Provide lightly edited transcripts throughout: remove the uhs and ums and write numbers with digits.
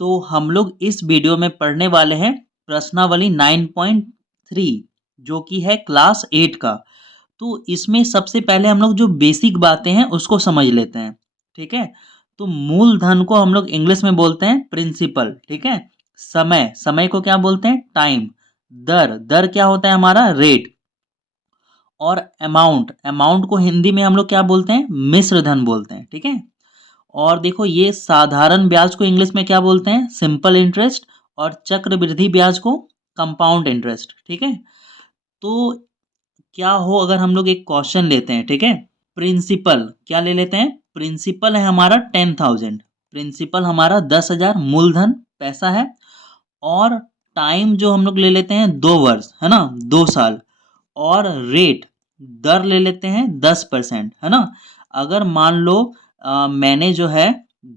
तो हम लोग इस वीडियो में पढ़ने वाले हैं प्रश्नावली 9.3 जो कि है क्लास 8 का। तो इसमें सबसे पहले हम लोग जो बेसिक बातें हैं उसको समझ लेते हैं। ठीक है। तो मूलधन को हम लोग इंग्लिश में बोलते हैं प्रिंसिपल। ठीक है। समय, समय को क्या बोलते हैं? टाइम। दर, दर क्या होता है हमारा? रेट। और अमाउंट, अमाउंट को हिंदी में हम लोग क्या बोलते हैं? मिश्र धन बोलते हैं। ठीक है। और देखो ये साधारण ब्याज को इंग्लिश में क्या बोलते हैं? Simple interest. और चक्रवृद्धि ब्याज को कंपाउंड इंटरेस्ट। ठीक है। तो क्या हो अगर हम लोग एक क्वेश्चन लेते हैं। ठीक है। प्रिंसिपल क्या ले लेते हैं? प्रिंसिपल है हमारा 10,000। प्रिंसिपल हमारा 10,000 मूलधन पैसा है। और टाइम जो हम लोग ले लेते हैं 2 वर्ष, है ना, 2 साल। और रेट, दर ले लेते हैं 10%, है ना। अगर मान लो मैंने जो है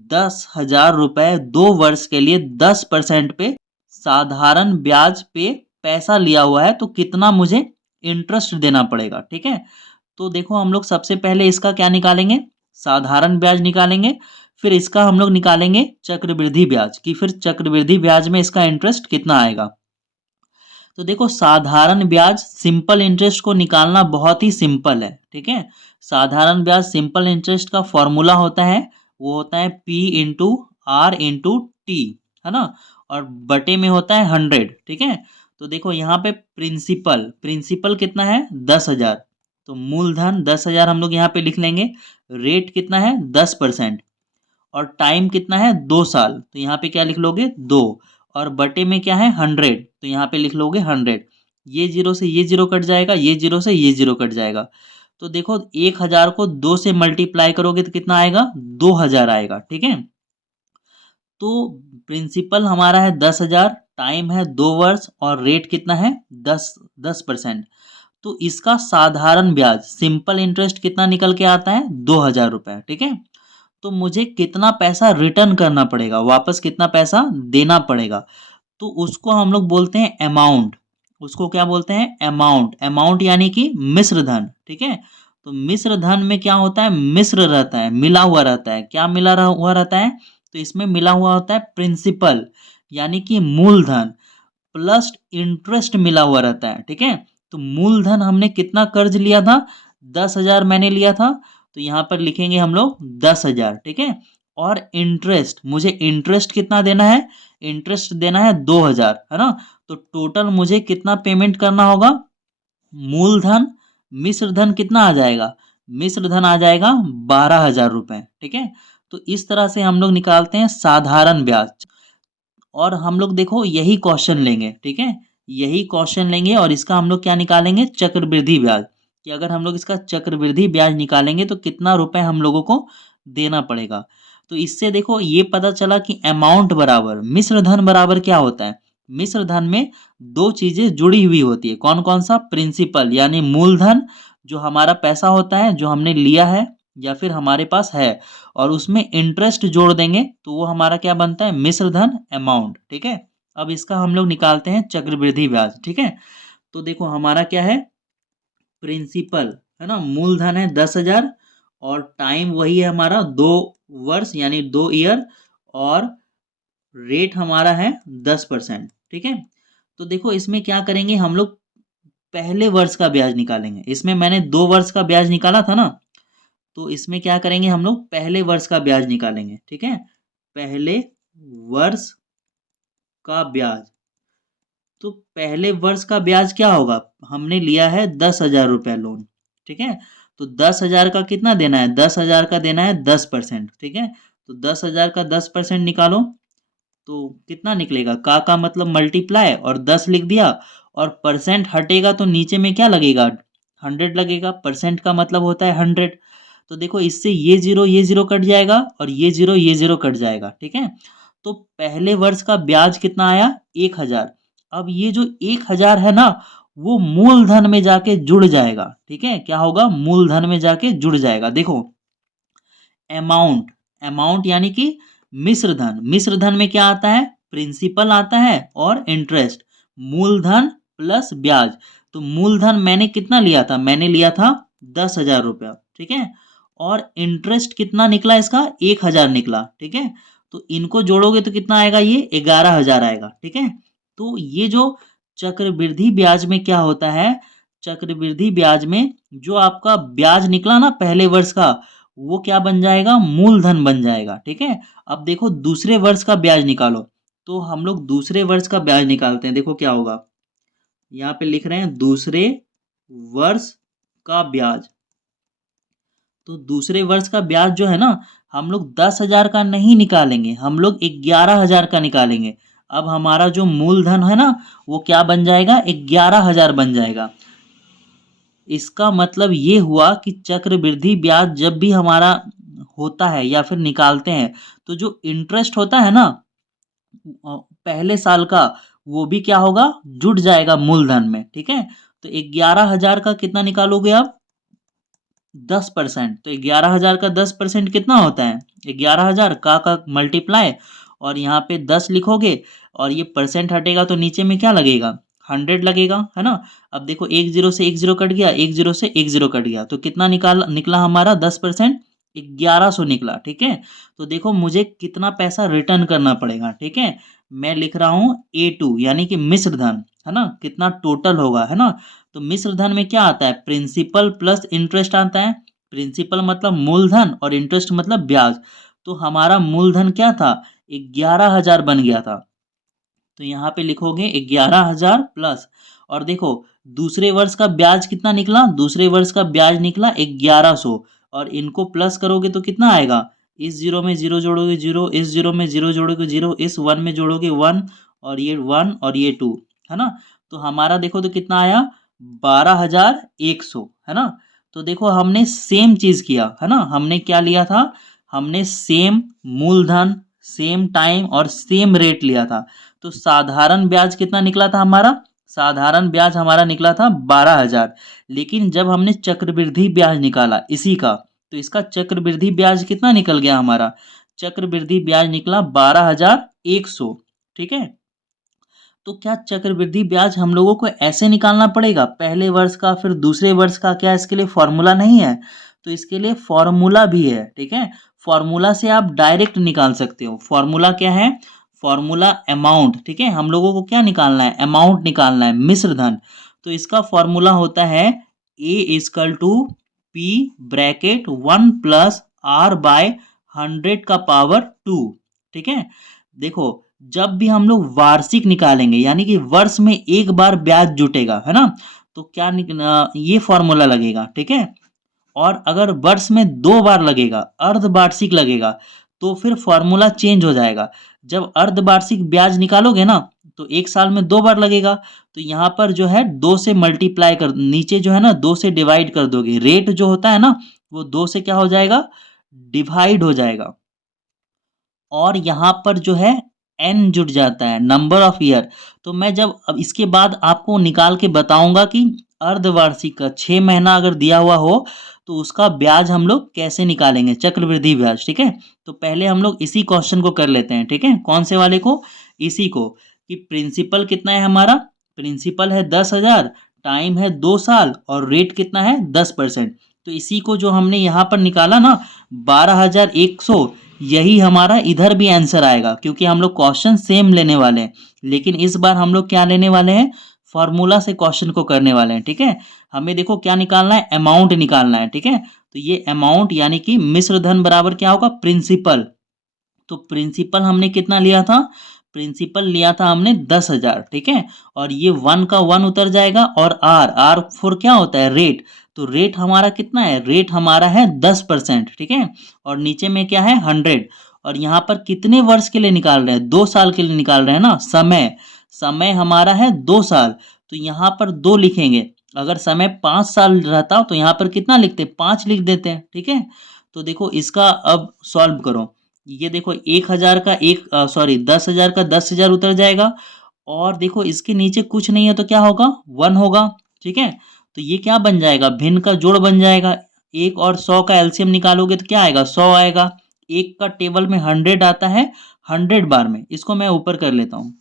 10,000 रुपये 2 वर्ष के लिए 10% पे साधारण ब्याज पे पैसा लिया हुआ है, तो कितना मुझे इंटरेस्ट देना पड़ेगा? ठीक है। तो देखो हम लोग सबसे पहले इसका क्या निकालेंगे? साधारण ब्याज निकालेंगे। फिर इसका हम लोग निकालेंगे चक्रवृद्धि ब्याज कि फिर चक्रवृद्धि ब्याज में इसका इंटरेस्ट कितना आएगा। तो देखो साधारण ब्याज सिंपल इंटरेस्ट को निकालना बहुत ही सिंपल है। ठीक है। साधारण ब्याज सिंपल इंटरेस्ट का फॉर्मूला होता है, वो होता है P/R/T, है ना। और बटे में होता है 100। ठीक है। तो देखो यहाँ पे प्रिंसिपल, प्रिंसिपल कितना है? 10,000। तो मूलधन 10,000 हम लोग यहाँ पे लिख लेंगे। रेट कितना है? 10%। और टाइम कितना है? 2 साल। तो यहाँ पे क्या लिख लोगे? 2। और बटे में क्या है? 100। तो यहाँ पे लिख लोगे 100। ये जीरो से ये जीरो कट जाएगा, ये जीरो से ये जीरो कट जाएगा। तो देखो 1,000 को 2 से मल्टीप्लाई करोगे तो कितना आएगा? 2,000 आएगा। ठीक है। तो प्रिंसिपल हमारा है 10,000, टाइम है 2 वर्ष, और रेट कितना है? 10%। तो इसका साधारण ब्याज सिंपल इंटरेस्ट कितना निकल के आता है? 2,000 रुपये। ठीक है। तो मुझे कितना पैसा रिटर्न करना पड़ेगा, वापस कितना पैसा देना पड़ेगा? तो उसको हम लोग बोलते हैं अमाउंट। उसको क्या बोलते हैं? अमाउंट। अमाउंट यानी कि मिश्र धन। ठीक है। तो मिश्र धन में क्या होता है? मिश्र रहता है, मिला हुआ रहता है। क्या हुआ रहता है? तो इसमें मिला हुआ होता है प्रिंसिपल यानी कि मूलधन प्लस इंटरेस्ट मिला हुआ रहता है। ठीक है। तो मूलधन हमने कितना कर्ज लिया था? 10,000 मैंने लिया था। तो यहाँ पर लिखेंगे हम लोग 10,000। ठीक है। और इंटरेस्ट, मुझे इंटरेस्ट कितना देना है? इंटरेस्ट देना है 2,000, है ना। तो टोटल मुझे कितना पेमेंट करना होगा? मूलधन मिश्र धन कितना आ जाएगा? मिश्र धन आ जाएगा 12,000 रुपये। ठीक है। तो इस तरह से हम लोग निकालते हैं साधारण ब्याज। और हम लोग देखो यही क्वेश्चन लेंगे। ठीक है। यही क्वेश्चन लेंगे और इसका हम लोग क्या निकालेंगे? चक्रवृद्धि ब्याज। कि अगर हम लोग इसका चक्रवृद्धि ब्याज निकालेंगे तो कितना रुपए हम लोगों को देना पड़ेगा। तो इससे देखो ये पता चला कि अमाउंट बराबर मिश्र धन बराबर क्या होता है? मिश्र धन में दो चीजें जुड़ी हुई होती है। कौन कौन सा? प्रिंसिपल यानी मूलधन, जो हमारा पैसा होता है जो हमने लिया है या फिर हमारे पास है, और उसमें इंटरेस्ट जोड़ देंगे तो वो हमारा क्या बनता है? मिश्र धन, अमाउंट। ठीक है। अब इसका हम लोग निकालते हैं चक्रवृद्धि ब्याज। ठीक है। तो देखो हमारा क्या है? प्रिंसिपल, है ना, मूलधन है 10,000, और टाइम वही है हमारा 2 वर्ष यानी 2 ईयर, और रेट हमारा है 10%। ठीक है। तो देखो इसमें क्या करेंगे हम लोग? पहले वर्ष का ब्याज निकालेंगे। इसमें मैंने 2 वर्ष का ब्याज निकाला था ना, तो इसमें क्या करेंगे हम लोग? पहले वर्ष का ब्याज निकालेंगे। ठीक है। पहले वर्ष का ब्याज। तो पहले वर्ष का ब्याज क्या होगा? हमने लिया है 10,000 रुपया लोन। ठीक है। तो 10,000 का कितना देना है? 10,000 का देना है 10%। ठीक है। तो 10,000 का 10% निकालो तो कितना निकलेगा? का मतलब मल्टीप्लाई और 10 लिख दिया, और परसेंट हटेगा तो नीचे में क्या लगेगा? 100 लगेगा। परसेंट का मतलब होता है 100। तो देखो इससे ये जीरो कट जाएगा, और ये जीरो कट जाएगा। ठीक है। तो पहले वर्ष का ब्याज कितना आया? 1,000। अब ये जो 1,000 है ना, वो मूलधन में जाके जुड़ जाएगा। ठीक है। क्या होगा? मूलधन में जाके जुड़ जाएगा। देखो अमाउंट, अमाउंट यानी कि मिश्र धन। मिश्र धन में क्या आता है? प्रिंसिपल आता है और इंटरेस्ट। मूलधन प्लस ब्याज। तो मूलधन मैंने कितना लिया था? मैंने लिया था 10,000 रुपया। ठीक है। और इंटरेस्ट कितना निकला इसका? 1,000 निकला। ठीक है। तो इनको जोड़ोगे तो कितना आएगा, ये 11,000 आएगा। ठीक है, तो ये जो चक्रवृद्धि ब्याज में क्या होता है, चक्रवृद्धि ब्याज में जो आपका ब्याज निकला ना पहले वर्ष का, वो क्या बन जाएगा, मूलधन बन जाएगा। ठीक है, अब देखो दूसरे वर्ष का ब्याज निकालो, तो हम लोग दूसरे वर्ष का ब्याज निकालते हैं। देखो क्या होगा, यहाँ पे लिख रहे हैं दूसरे वर्ष का ब्याज। तो दूसरे वर्ष का ब्याज जो है ना, हम लोग 10,000 का नहीं निकालेंगे, हम लोग 11,000 का निकालेंगे। अब हमारा जो मूलधन है ना, वो क्या बन जाएगा, 11,000 बन जाएगा। इसका मतलब ये हुआ कि चक्रवृद्धि ब्याज जब भी हमारा होता है या फिर निकालते हैं, तो जो इंटरेस्ट होता है ना पहले साल का, वो भी क्या होगा, जुड़ जाएगा मूलधन में। ठीक है, तो 11,000 का कितना निकालोगे आप, 10%। तो 11,000 का 10% कितना होता है, 11,000 का मल्टीप्लाई, और यहाँ पे 10 लिखोगे, और ये परसेंट हटेगा तो नीचे में क्या लगेगा, 100 लगेगा, है ना। अब देखो एक जीरो से एक जीरो कट गया, एक जीरो से एक जीरो कट गया, तो कितना निकला हमारा 10%, 1100 निकला। ठीक है, तो देखो मुझे कितना पैसा रिटर्न करना पड़ेगा। ठीक है, मैं लिख रहा हूँ A2 यानी कि मिश्र धन, है ना, कितना टोटल होगा, है ना। तो मिश्र धन में क्या आता है, प्रिंसिपल प्लस इंटरेस्ट आता है। प्रिंसिपल मतलब मूलधन और इंटरेस्ट मतलब ब्याज। तो हमारा मूलधन क्या था, 11,000 बन गया था। तो यहाँ पे लिखोगे 11,000 प्लस, और देखो दूसरे वर्ष का ब्याज कितना निकला, दूसरे वर्ष का ब्याज निकला 1100, और इनको प्लस करोगे तो कितना आएगा, इस जीरो में जीरो जोड़ोगे जीरो, इस जीरो में जीरो जोड़ोगे जीरो, इस वन में जोड़ोगे वन, और ये वन और ये टू, है ना। तो हमारा देखो तो कितना आया, 12,100, है ना। तो देखो हमने सेम चीज किया, है ना, हमने क्या लिया था, हमने सेम मूलधन, सेम टाइम और सेम रेट लिया था। तो साधारण ब्याज कितना निकला था हमारा, साधारण ब्याज हमारा निकला था 12,000। लेकिन जब हमने चक्रवृद्धि ब्याज निकाला इसी का, तो इसका चक्रवृद्धि ब्याज कितना निकल गया हमारा, चक्रवृद्धि ब्याज निकला 12,100। ठीक है, तो क्या चक्रवृद्धि ब्याज हम लोगों को ऐसे निकालना पड़ेगा, पहले वर्ष का फिर दूसरे वर्ष का, क्या इसके लिए फॉर्मूला नहीं है, तो इसके लिए फॉर्मूला भी है। ठीक है, फॉर्मूला से आप डायरेक्ट निकाल सकते हो। फॉर्मूला क्या है, फॉर्मूला अमाउंट। ठीक है, हम लोगों को क्या निकालना है, अमाउंट निकालना है, मिश्र धन। तो इसका फॉर्मूला होता है A=P bracket 1 plus R bye 100 का पावर 2। ठीक है, देखो जब भी हम लोग वार्षिक निकालेंगे यानी कि वर्ष में एक बार ब्याज जुटेगा, है ना, तो क्या ये फॉर्मूला लगेगा। ठीक है, और अगर वर्ष में दो बार लगेगा, अर्धवार्षिक लगेगा, तो फिर फॉर्मूला चेंज हो जाएगा। जब अर्धवार्षिक ब्याज निकालोगे ना, तो एक साल में दो बार लगेगा, तो यहाँ पर जो है दो से मल्टीप्लाई कर, नीचे जो है ना दो से डिवाइड कर दोगे, रेट जो होता है ना वो दो से क्या हो जाएगा, डिवाइड हो जाएगा, और यहाँ पर जो है एन जुड़ जाता है, नंबर ऑफ ईयर। तो मैं जब अब इसके बाद आपको निकाल के बताऊंगा कि अर्धवार्षिक का 6 महीना अगर दिया हुआ हो तो उसका ब्याज हम लोग कैसे निकालेंगे, चक्रवृद्धि ब्याज। ठीक है, तो पहले हम लोग इसी क्वेश्चन को कर लेते हैं। ठीक है, कौन से वाले को, इसी को, कि प्रिंसिपल कितना है हमारा, प्रिंसिपल है 10,000, टाइम है 2 साल, और रेट कितना है 10%। तो इसी को जो हमने यहाँ पर निकाला ना 12,100, यही हमारा इधर भी आंसर आएगा, क्योंकि हम लोग क्वेश्चन सेम लेने वाले हैं, लेकिन इस बार हम लोग क्या लेने वाले हैं, फॉर्मूला से क्वेश्चन को करने वाले हैं। ठीक है, हमें देखो क्या निकालना है, अमाउंट निकालना है। ठीक है, तो ये अमाउंट यानी कि मिश्र धन बराबर क्या होगा, प्रिंसिपल। तो प्रिंसिपल हमने कितना लिया था, प्रिंसिपल लिया था हमने 10,000। ठीक है, और ये वन का वन उतर जाएगा, और आर, आर फोर क्या होता है, रेट। तो रेट हमारा कितना है, रेट हमारा है 10%। ठीक है, और नीचे में क्या है 100, और यहाँ पर कितने वर्ष के लिए निकाल रहे हैं, 2 साल के लिए निकाल रहे हैं ना, समय, समय हमारा है 2 साल, तो यहाँ पर 2 लिखेंगे। अगर समय 5 साल रहता तो यहाँ पर कितना लिखते, 5 लिख देते हैं। ठीक है, तो देखो इसका अब सॉल्व करो। ये देखो 1,000 का एक, सॉरी 10,000 का 10,000 उतर जाएगा, और देखो इसके नीचे कुछ नहीं है तो क्या होगा, 1 होगा। ठीक है, तो ये क्या बन जाएगा, भिन्न का जोड़ बन जाएगा। 1 और 100 का एलसीएम निकालोगे तो क्या आएगा, 100 आएगा। एक का टेबल में 100 आता है 100 बार में, इसको मैं ऊपर कर लेता हूँ।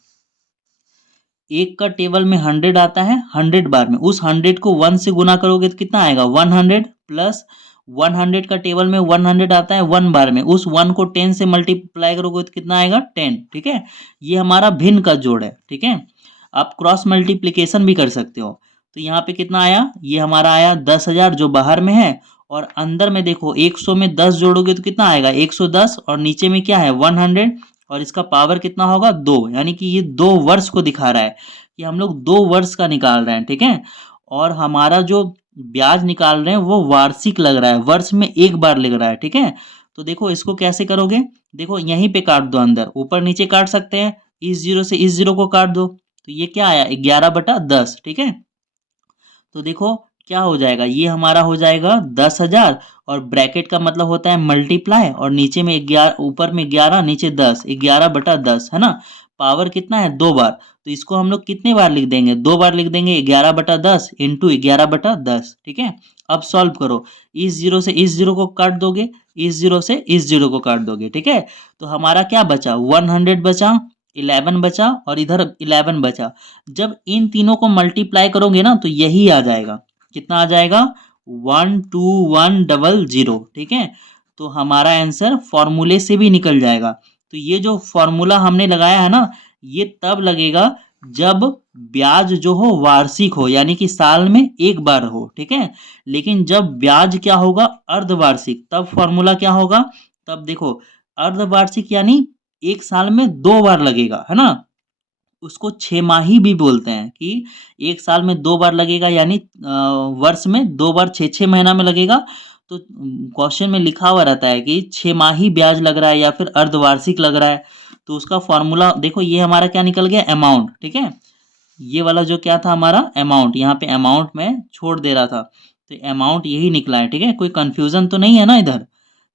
एक का टेबल में 100 आता है 100 बार में, उस 100 को 1 से गुना करोगे तो कितना आएगा, 100 प्लस 100 का टेबल में 100 आता है 1 बार में, उस 1 को 10 से मल्टीप्लाई करोगे तो कितना आएगा 10, ठीक है। ये हमारा भिन्न का जोड़ है, ठीक है। आप क्रॉस मल्टीप्लिकेशन भी कर सकते हो। तो यहाँ पे कितना आया, ये हमारा आया 10,000 जो बाहर में है, और अंदर में देखो 100 में 10 जोड़ोगे तो कितना आएगा 110, और नीचे में क्या है 100, और इसका पावर कितना होगा 2, यानी कि ये 2 वर्ष को दिखा रहा है कि हम लोग 2 वर्ष का निकाल रहे हैं, ठीक है। और हमारा जो ब्याज निकाल रहे हैं वो वार्षिक लग रहा है, वर्ष में एक बार लग रहा है, ठीक है। तो देखो इसको कैसे करोगे, देखो यहीं पे काट दो, अंदर ऊपर नीचे काट सकते हैं, इस जीरो से इस जीरो को काट दो, तो ये क्या आया 11/10, ठीक है। तो देखो क्या हो जाएगा, ये हमारा हो जाएगा 10,000, और ब्रैकेट का मतलब होता है मल्टीप्लाई, और नीचे में 11, ऊपर में 11, नीचे 10, 11/10 है ना। पावर कितना है 2 बार, तो इसको हम लोग कितने बार लिख देंगे, 2 बार लिख देंगे, 11/10 इंटू 11/10, ठीक है। अब सॉल्व करो, इस जीरो से इस जीरो को काट दोगे, इस जीरो से इस जीरो को काट दोगे, ठीक है। तो हमारा क्या बचा 100 बचा, 11 बचा, और इधर 11 बचा। जब इन तीनों को मल्टीप्लाई करोगे ना तो यही आ जाएगा, कितना आ जाएगा 12100, ठीक है। तो हमारा आंसर फॉर्मूले से भी निकल जाएगा। तो ये जो फॉर्मूला हमने लगाया है ना, ये तब लगेगा जब ब्याज जो हो वार्षिक हो, यानी कि साल में एक बार हो, ठीक है। लेकिन जब ब्याज क्या होगा अर्धवार्षिक, तब फॉर्मूला क्या होगा, तब देखो अर्धवार्षिक यानी एक साल में 2 बार लगेगा, है ना। उसको छमाही भी बोलते हैं, कि एक साल में 2 बार लगेगा, यानी वर्ष में 2 बार 6-6 महीना में लगेगा। तो क्वेश्चन में लिखा हुआ रहता है कि छमाही ब्याज लग रहा है या फिर अर्धवार्षिक लग रहा है। तो उसका फॉर्मूला देखो, ये हमारा क्या निकल गया अमाउंट, ठीक है। ये वाला जो क्या था हमारा अमाउंट, यहाँ पे अमाउंट में छोड़ दे रहा था, तो अमाउंट यही निकला है, ठीक है। कोई कंफ्यूजन तो नहीं है ना इधर।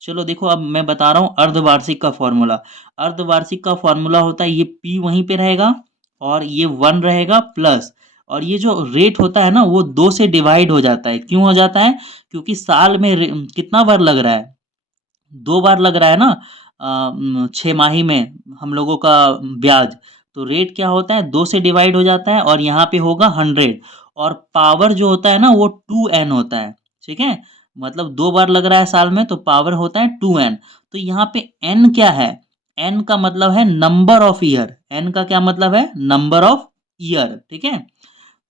चलो देखो अब मैं बता रहा हूँ अर्धवार्षिक का फॉर्मूला। अर्धवार्षिक का फॉर्मूला होता है, ये पी वहीं पे रहेगा, और ये 1 रहेगा प्लस, और ये जो रेट होता है ना वो 2 से डिवाइड हो जाता है। क्यों हो जाता है, क्योंकि साल में कितना बार लग रहा है 2 बार लग रहा है ना, 6 माही में हम लोगों का ब्याज। तो रेट क्या होता है 2 से डिवाइड हो जाता है, और यहाँ पे होगा 100, और पावर जो होता है ना वो 2n होता है, ठीक है। मतलब 2 बार लग रहा है साल में, तो पावर होता है 2n। तो यहाँ पे n क्या है, n का मतलब है नंबर ऑफ ईयर, n का क्या मतलब है नंबर ऑफ ईयर, ठीक है।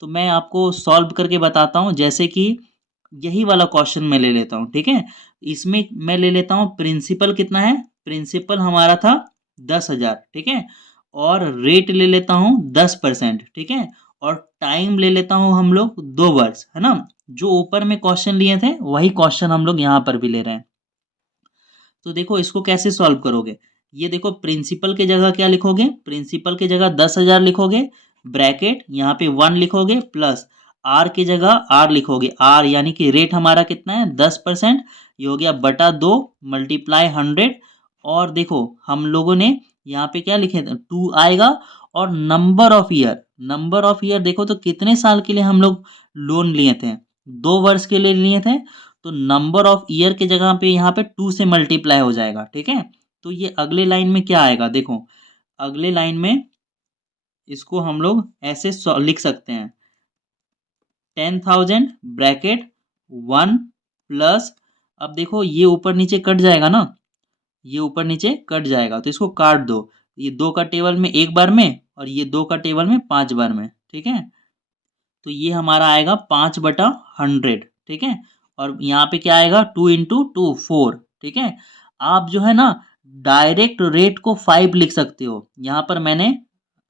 तो मैं आपको सॉल्व करके बताता हूँ, जैसे कि यही वाला क्वेश्चन मैं ले लेता हूँ, ठीक है। इसमें मैं ले लेता हूँ प्रिंसिपल कितना है, प्रिंसिपल हमारा था 10,000, ठीक है। और रेट ले लेता हूँ 10%, ठीक है। और टाइम ले लेता हूँ हम लोग 2 वर्ष, है ना। जो ऊपर में क्वेश्चन लिए थे वही क्वेश्चन हम लोग यहाँ पर भी ले रहे हैं। तो देखो इसको कैसे सॉल्व करोगे, ये देखो प्रिंसिपल के जगह क्या लिखोगे, प्रिंसिपल के जगह 10,000 लिखोगे, ब्रैकेट यहाँ पे 1 लिखोगे, प्लस आर की जगह आर लिखोगे, आर यानी कि रेट हमारा कितना है 10%, ये हो गया बटा 2 मल्टीप्लाई 100। और देखो हम लोगों ने यहाँ पे क्या लिखे थे 2 आएगा, और number of year, number of year देखो तो कितने साल के लिए हम लोग लोन लिए थे, 2 वर्ष के लिए लिए थे। तो नंबर ऑफ ईयर के जगह पे यहाँ पे 2 से मल्टीप्लाई हो जाएगा, ठीक है। तो ये अगले लाइन में क्या आएगा देखो, अगले लाइन में इसको हम लोग ऐसे लिख सकते हैं 10,000 ब्रैकेट 1 प्लस, अब देखो ये ऊपर नीचे कट जाएगा ना, ये ऊपर नीचे कट जाएगा, तो इसको काट दो, ये 2 का टेबल में 1 बार में, और ये 2 का टेबल में 5 बार में, ठीक है। तो ये हमारा आएगा 5/100, ठीक है। और यहाँ पे क्या आएगा 2 इंटू 2 4, ठीक है। आप जो है ना डायरेक्ट रेट को 5 लिख सकते हो, यहाँ पर मैंने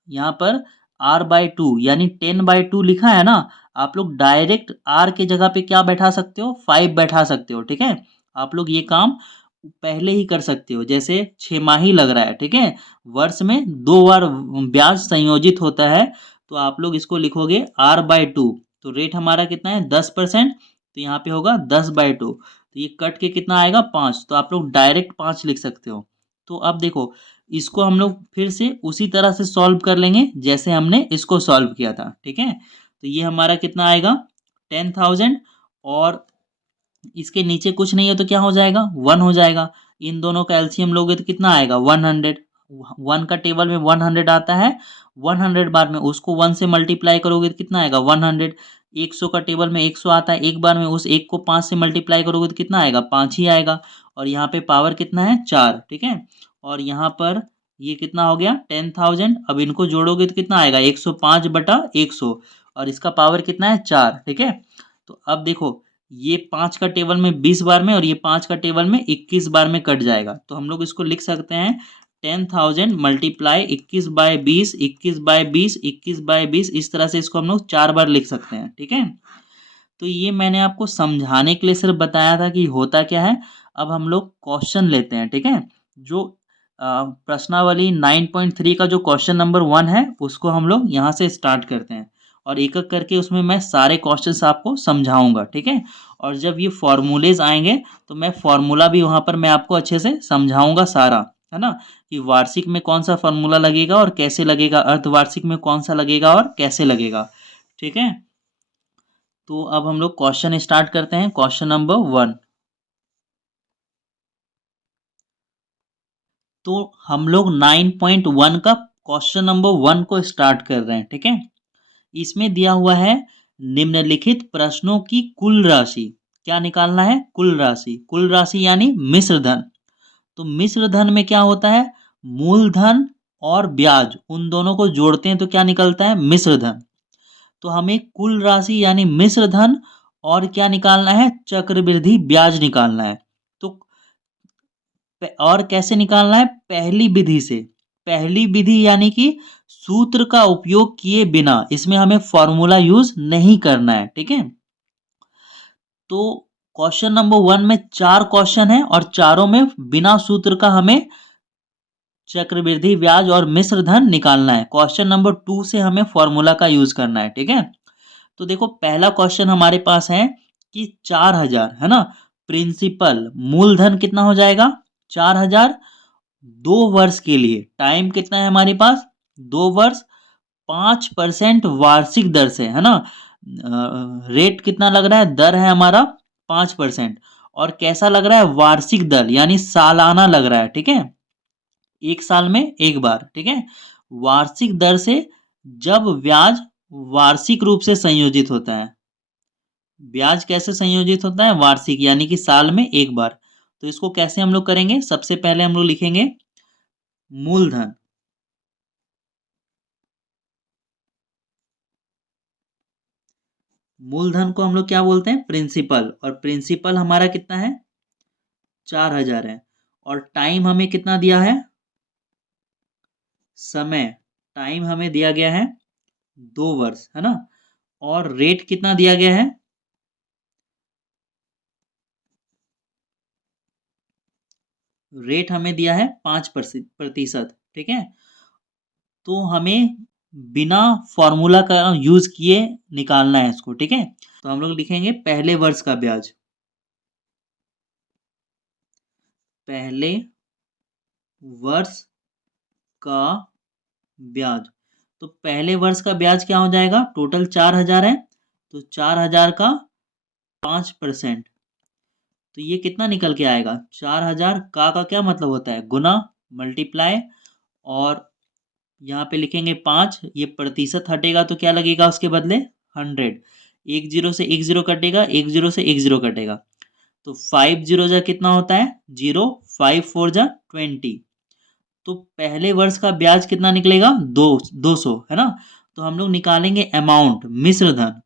यहाँ पर r/2 यानी 10/2 लिखा है ना, आप लोग डायरेक्ट r के जगह पे क्या बैठा सकते हो 5 बैठा सकते हो, ठीक है। आप लोग ये काम पहले ही कर सकते हो, जैसे 6 माही लग रहा है, ठीक है। वर्ष में 2 बार ब्याज संयोजित होता है, तो आप लोग इसको लिखोगे r/2, तो रेट हमारा कितना है 10%, तो यहाँ पे होगा 10/2, तो ये कट के कितना आएगा 5, तो आप लोग डायरेक्ट 5 लिख सकते हो। तो अब देखो इसको हम लोग फिर से उसी तरह से सॉल्व कर लेंगे जैसे हमने इसको सॉल्व किया था, ठीक है। तो ये हमारा कितना आएगा 10,000, और इसके नीचे कुछ नहीं है तो क्या हो जाएगा 1 हो जाएगा। इन दोनों का एलसीएम लोगे तो कितना आएगा 100, 1 का टेबल में 100 आता है, 100 बार में उसको 1 से मल्टीप्लाई करोगे तो कितना आएगा 100, 100 का टेबल में 100 आता है, एक बार में उस एक को 5 से मल्टीप्लाई करोगे तो कितना आएगा, 5 ही आएगा। और यहाँ पे पावर कितना है, 4, ठीक है। और यहाँ पर ये कितना हो गया, 10,000। अब इनको जोड़ोगे तो कितना आएगा, 105/100, और इसका पावर कितना है, 4, ठीक है। तो अब देखो, ये 5 का टेबल में 20 बार में और ये 5 का टेबल में 21 बार में कट जाएगा, तो हम लोग इसको लिख सकते हैं 10,000 मल्टीप्लाई 21/20, 21/20, 21/20, इस तरह से इसको हम लोग 4 बार लिख सकते हैं, ठीक है। तो ये मैंने आपको समझाने के लिए सिर्फ बताया था कि होता क्या है। अब हम लोग क्वेश्चन लेते हैं, ठीक है। जो प्रश्नावली 9.3 का जो क्वेश्चन नंबर 1 है उसको हम लोग यहाँ से स्टार्ट करते हैं, और एक एक करके उसमें मैं सारे क्वेश्चंस आपको समझाऊंगा, ठीक है। और जब ये फॉर्मूलेज आएंगे तो मैं फॉर्मूला भी वहाँ पर मैं आपको अच्छे से समझाऊंगा सारा, है ना, कि वार्षिक में कौन सा फॉर्मूला लगेगा और कैसे लगेगा, अर्धवार्षिक में कौन सा लगेगा और कैसे लगेगा, ठीक है। तो अब हम लोग क्वेश्चन स्टार्ट करते हैं, क्वेश्चन नंबर 1। तो हम लोग 9.1 का क्वेश्चन नंबर 1 को स्टार्ट कर रहे हैं, ठीक है। इसमें दिया हुआ है निम्नलिखित प्रश्नों की कुल राशि। क्या निकालना है, कुल राशि, कुल राशि यानी मिश्र धन। तो मिश्र धन में क्या होता है, मूलधन और ब्याज उन दोनों को जोड़ते हैं तो क्या निकलता है, मिश्र धन। तो हमें कुल राशि यानी मिश्र धन और क्या निकालना है, चक्रवृद्धि ब्याज निकालना है। तो और कैसे निकालना है, पहली विधि से। पहली विधि यानी कि सूत्र का उपयोग किए बिना, इसमें हमें फॉर्मूला यूज नहीं करना है, ठीक है। तो क्वेश्चन नंबर 1 में 4 क्वेश्चन है और चारों में बिना सूत्र का हमें चक्रवृद्धि ब्याज और मिश्र धन निकालना है। क्वेश्चन नंबर 2 से हमें फॉर्मूला का यूज करना है, ठीक है। तो देखो, पहला क्वेश्चन हमारे पास है कि 4,000, है ना, प्रिंसिपल मूलधन कितना हो जाएगा, 4,000, 2 वर्ष के लिए, टाइम कितना है हमारे पास, 2 वर्ष, 5% वार्षिक दर से, है ना। रेट कितना लग रहा है, दर है हमारा 5%। और कैसा लग रहा है, वार्षिक दर यानी सालाना लग रहा है, ठीक है, एक साल में एक बार, ठीक है। वार्षिक दर से जब ब्याज वार्षिक रूप से संयोजित होता है, ब्याज कैसे संयोजित होता है, वार्षिक यानी कि साल में एक बार। तो इसको कैसे हम लोग करेंगे, सबसे पहले हम लोग लिखेंगे मूलधन। मूलधन को हम लोग क्या बोलते हैं, प्रिंसिपल, और प्रिंसिपल हमारा कितना है, 4,000 है। और टाइम हमें कितना दिया है, समय, टाइम हमें दिया गया है 2 वर्ष, है ना। और रेट कितना दिया गया है, रेट हमें दिया है 5%, ठीक है। तो हमें बिना फॉर्मूला का यूज किए निकालना है इसको, ठीक है। तो हम लोग लिखेंगे पहले वर्ष का ब्याज, पहले वर्ष का ब्याज। तो पहले वर्ष का ब्याज क्या हो जाएगा, टोटल 4,000 है, तो 4,000 का 5%, तो ये कितना निकल के आएगा, 4,000 का क्या मतलब होता है, गुना, मल्टीप्लाई, और यहाँ पे लिखेंगे 5, ये प्रतिशत हटेगा तो क्या लगेगा उसके बदले, 100। एक जीरो से एक जीरो कटेगा, एक जीरो से एक जीरो कटेगा, तो 5 जीरो जा कितना होता है, 0, 5 4 जा 20। तो पहले वर्ष का ब्याज कितना निकलेगा, 200, है ना। तो हम लोग निकालेंगे अमाउंट, मिश्र धन,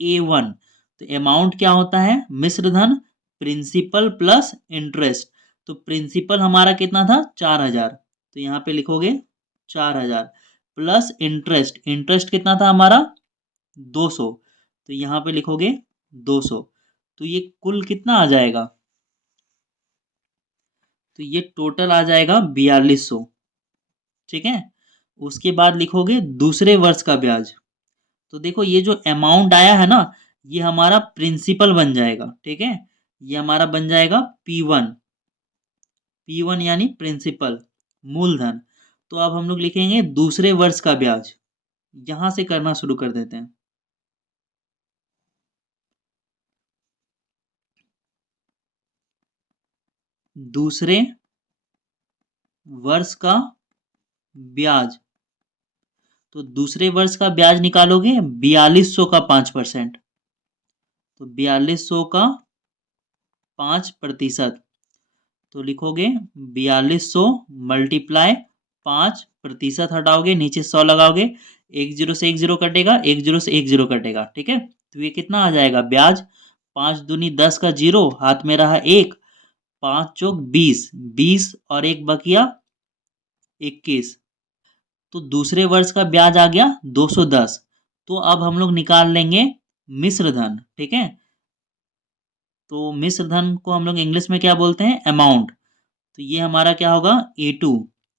A1। तो अमाउंट क्या होता है, मिश्र धन, प्रिंसिपल प्लस इंटरेस्ट। तो प्रिंसिपल हमारा कितना था, 4,000, तो यहाँ पे लिखोगे 4,000 प्लस इंटरेस्ट, इंटरेस्ट कितना था हमारा, 200, तो यहाँ पे लिखोगे 200। तो ये कुल कितना आ जाएगा, तो ये टोटल आ जाएगा 4,200, ठीक है। उसके बाद लिखोगे दूसरे वर्ष का ब्याज। तो देखो, ये जो अमाउंट आया है ना, ये हमारा प्रिंसिपल बन जाएगा, ठीक है। ये हमारा बन जाएगा P1, P1 यानी प्रिंसिपल, मूलधन। तो अब हम लोग लिखेंगे दूसरे वर्ष का ब्याज, यहां से करना शुरू कर देते हैं। दूसरे वर्ष का ब्याज, तो दूसरे वर्ष का ब्याज निकालोगे 4200 का 5%, तो 4200 का 5%, तो लिखोगे 4200 मल्टीप्लाई 5%, हटाओगे नीचे 100 लगाओगे, एक जीरो से एक जीरो कटेगा, एक जीरो से एक जीरो कटेगा, ठीक है। तो ये कितना आ जाएगा ब्याज, 5 दूनी 10 का जीरो, हाथ में रहा एक, 5 चौक 20, 20 और एक बकिया 21, तो दूसरे वर्ष का ब्याज आ गया 210। तो अब हम लोग निकाल लेंगे मिश्र धन, ठीक है। तो मिश्र धन को हम लोग इंग्लिश में क्या बोलते हैं, अमाउंट। तो ये हमारा क्या होगा, A2।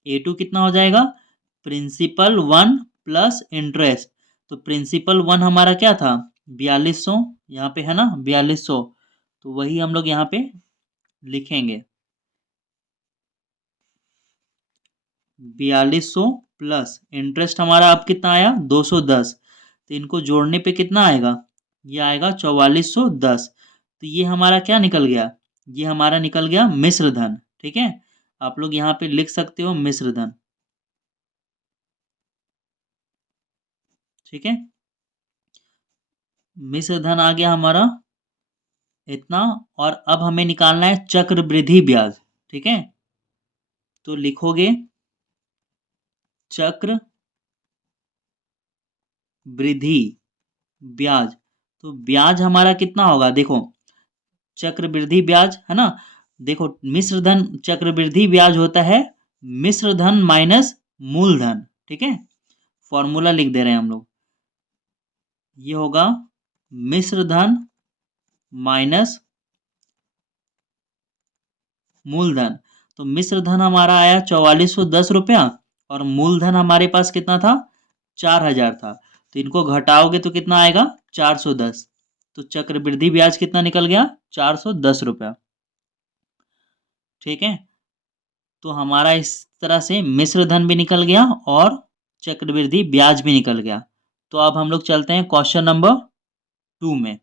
A2 कितना हो जाएगा, प्रिंसिपल 1 प्लस इंटरेस्ट। तो प्रिंसिपल 1 हमारा क्या था, 4200, यहाँ पे है ना 4200, तो वही हम लोग यहाँ पे लिखेंगे, 4200 प्लस इंटरेस्ट हमारा अब कितना आया 210, तो इनको जोड़ने पे कितना आएगा, ये आएगा 4410। तो ये हमारा क्या निकल गया, ये हमारा निकल गया मिश्र धन, ठीक है। आप लोग यहाँ पे लिख सकते हो मिश्र धन, ठीक है। मिश्र धन आ गया हमारा इतना। और अब हमें निकालना है चक्रवृद्धि ब्याज, ठीक है। तो लिखोगे चक्र वृद्धि ब्याज। तो ब्याज हमारा कितना होगा, देखो चक्रवृद्धि ब्याज है ना, देखो मिश्र धन चक्रवृद्धि ब्याज होता है मिश्र धन माइनस मूलधन, ठीक है। फॉर्मूला लिख दे रहे हैं हम लोग, ये होगा मिश्र धन माइनस मूलधन। तो मिश्र धन हमारा आया 4410 रुपया, और मूलधन हमारे पास कितना था, 4000 था। तो इनको घटाओगे तो कितना आएगा, 410। तो चक्रवृद्धि ब्याज कितना निकल गया, 410 रुपया, ठीक है। तो हमारा इस तरह से मिश्र धन भी निकल गया और चक्रवृद्धि ब्याज भी निकल गया। तो अब हम लोग चलते हैं क्वेश्चन नंबर 2 में।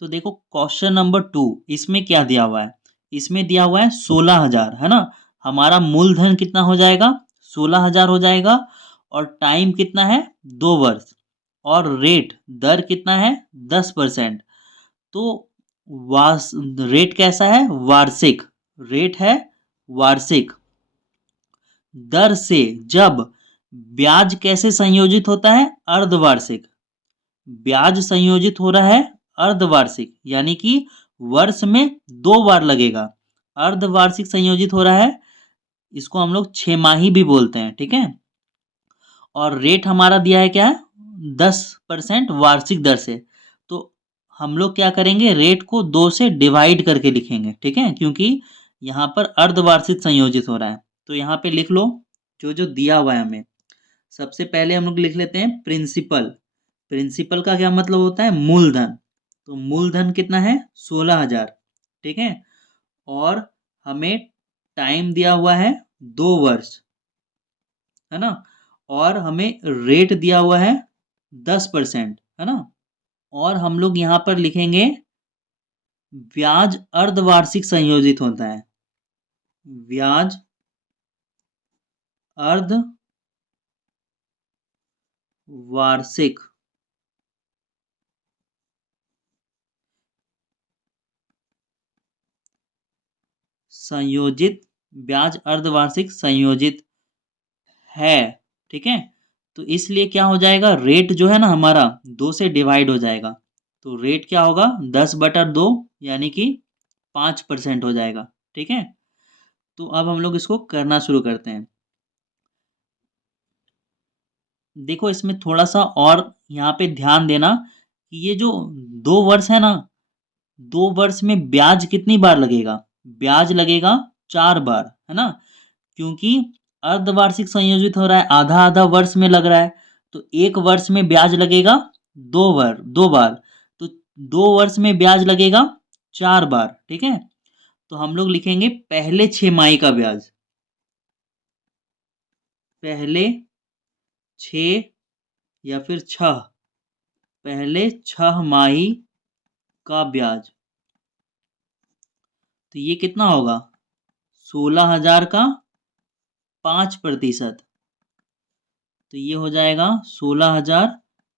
तो देखो क्वेश्चन नंबर 2, इसमें क्या दिया हुआ है, इसमें दिया हुआ है 16000, है ना। हमारा मूलधन कितना हो जाएगा, 16000 हो जाएगा, और टाइम कितना है 2 वर्ष, और रेट दर कितना है 10%। तो वार्ष रेट कैसा है, वार्षिक रेट है, वार्षिक दर से जब ब्याज कैसे संयोजित होता है, अर्धवार्षिक, ब्याज संयोजित हो रहा है अर्धवार्षिक, यानी कि वर्ष में 2 बार लगेगा, अर्धवार्षिक संयोजित हो रहा है, इसको हम लोग छमाही भी बोलते हैं, ठीक है। और रेट हमारा दिया है क्या है, 10% वार्षिक दर से। तो हम लोग क्या करेंगे, रेट को 2 से डिवाइड करके लिखेंगे, ठीक है, क्योंकि यहाँ पर अर्धवार्षिक संयोजित हो रहा है। तो यहाँ पे लिख लो जो जो दिया हुआ है हमें। सबसे पहले हम लोग लिख लेते हैं प्रिंसिपल। प्रिंसिपल का क्या मतलब होता है, मूलधन। तो मूलधन कितना है 16000, ठीक है। और हमें टाइम दिया हुआ है 2 वर्ष, है ना। और हमें रेट दिया हुआ है 10%, है ना। और हम लोग यहाँ पर लिखेंगे ब्याज अर्धवार्षिक संयोजित होता है, ब्याज अर्धवार्षिक संयोजित, ब्याज अर्धवार्षिक संयोजित है, ठीक है। तो इसलिए क्या हो जाएगा, रेट जो है ना हमारा 2 से डिवाइड हो जाएगा। तो रेट क्या होगा 10/2, यानी कि 5% हो जाएगा, ठीक है। तो अब हम लोग इसको करना शुरू करते हैं। देखो इसमें थोड़ा सा और यहाँ पे ध्यान देना कि ये जो 2 वर्ष है ना, 2 वर्ष में ब्याज कितनी बार लगेगा, ब्याज लगेगा 4 बार, है ना। क्योंकि अर्धवार्षिक संयोजित हो रहा है, आधा आधा वर्ष में लग रहा है, तो 1 वर्ष में ब्याज लगेगा 2 बार, तो 2 वर्ष में ब्याज लगेगा 4 बार, ठीक है। तो हम लोग लिखेंगे पहले 6 माही का ब्याज, पहले 6 या फिर 6, पहले 6 माही का ब्याज। तो ये कितना होगा 16000 का 5%। तो ये हो जाएगा 16,000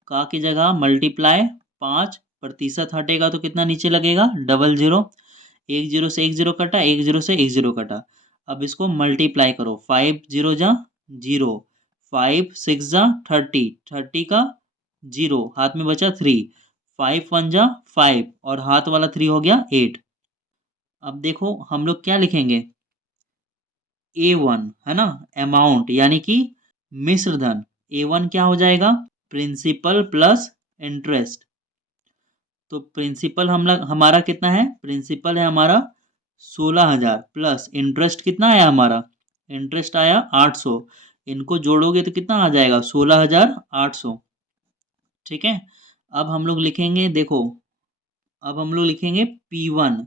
का की जगह मल्टीप्लाई 5%, हटेगा तो कितना नीचे लगेगा, डबल जीरो। एक जीरो से एक जीरो कटा, एक जीरो से एक जीरो कटा। अब इसको मल्टीप्लाई करो, 5 जीरो जा जीरो, 5 6 जा 30, 30 का जीरो, हाथ में बचा 3, 5 1 जा 5 और हाथ वाला 3 हो गया 8। अब देखो हम लोग क्या लिखेंगे, A1 है ना, अमाउंट यानी कि मिश्र धन। A1 क्या हो जाएगा, प्रिंसिपल प्लस इंटरेस्ट। तो प्रिंसिपल हम लोग हमारा कितना है, प्रिंसिपल है हमारा 16,000 प्लस इंटरेस्ट कितना आया हमारा, इंटरेस्ट आया 800। इनको जोड़ोगे तो कितना आ जाएगा, 16,800। ठीक है। अब हम लोग लिखेंगे, देखो अब हम लोग लिखेंगे P1।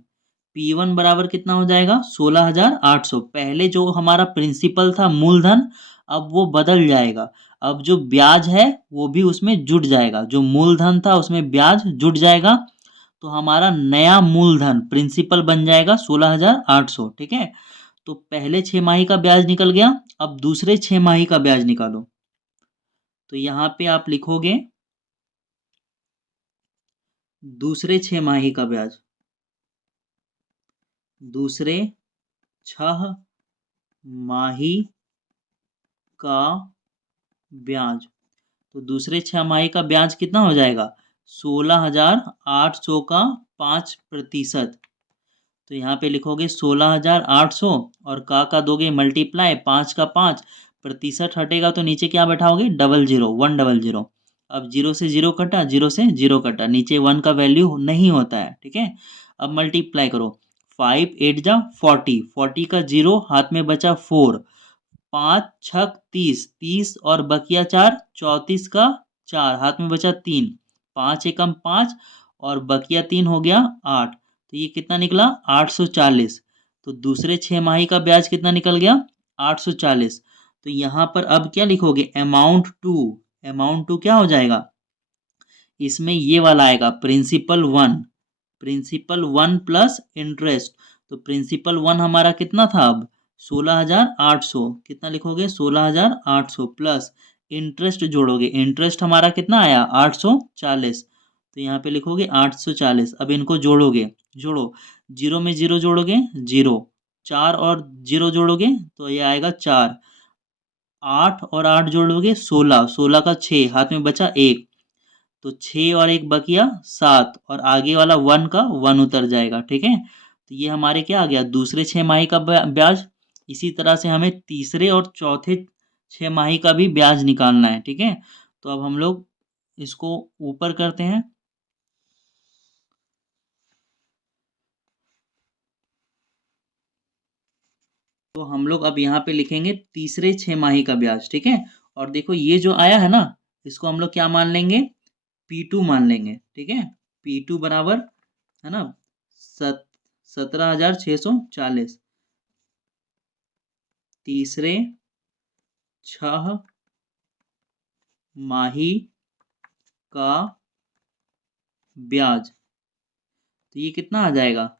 P1 बराबर कितना हो जाएगा, 16,800। पहले जो हमारा प्रिंसिपल था मूलधन, अब वो बदल जाएगा। अब जो ब्याज है वो भी उसमें जुड़ जाएगा, जो मूलधन था उसमें ब्याज जुड़ जाएगा। तो हमारा नया मूलधन प्रिंसिपल बन जाएगा 16,800। ठीक है। तो पहले 6 माही का ब्याज निकल गया, अब दूसरे 6 माही का ब्याज निकालो। तो यहाँ पे आप लिखोगे दूसरे 6 माही का ब्याज, दूसरे 6 माही का ब्याज। तो दूसरे 6 माही का ब्याज कितना हो जाएगा, 16,800 का 5%। तो यहाँ पे लिखोगे 16,800 और का दोगे मल्टीप्लाई 5 का 5, प्रतिशत हटेगा तो नीचे क्या बैठाओगे, डबल जीरो, 100। अब जीरो से जीरो कटा, जीरो से जीरो कटा, नीचे 1 का वैल्यू नहीं होता है। ठीक है। अब मल्टीप्लाई करो, 5 8 जा 40, 40 का जीरो, हाथ में बचा 4, 5 6 30, 30 और बकिया 4, 34 का 4, हाथ में बचा 3, 5 एकम 5 और बकिया 3 हो गया 8। तो ये कितना निकला, 840। तो दूसरे 6 माही का ब्याज कितना निकल गया, 840। तो यहाँ पर अब क्या लिखोगे, अमाउंट टू। अमाउंट टू क्या हो जाएगा, इसमें ये वाला आएगा प्रिंसिपल 1, प्रिंसिपल 1 प्लस इंटरेस्ट। तो प्रिंसिपल 1 हमारा कितना था, अब 16,800, कितना लिखोगे, 16,800 प्लस इंटरेस्ट जोड़ोगे, इंटरेस्ट हमारा कितना आया, 840। तो यहाँ पे लिखोगे 840। अब इनको जोड़ोगे, जोड़ो, जीरो में जीरो जोड़ोगे जीरो, 4 और जीरो जोड़ोगे तो ये आएगा 4, 8 और 8 जोड़ोगे 16, 16 का 6, हाथ में बचा 1, तो 6 और 1 बकिया 7 और आगे वाला 1 का 1 उतर जाएगा। ठीक है। तो ये हमारे क्या आ गया, दूसरे 6 माही का ब्याज। इसी तरह से हमें तीसरे और चौथे 6 माही का भी ब्याज निकालना है। ठीक है। तो अब हम लोग इसको ऊपर करते हैं। तो हम लोग अब यहाँ पे लिखेंगे तीसरे 6 माही का ब्याज। ठीक है। और देखो ये जो आया है ना, इसको हम लोग क्या मान लेंगे, P2 मान लेंगे। ठीक है। P2 बराबर है ना 17,640, तीसरे 6 माही का ब्याज। तो ये कितना आ जाएगा,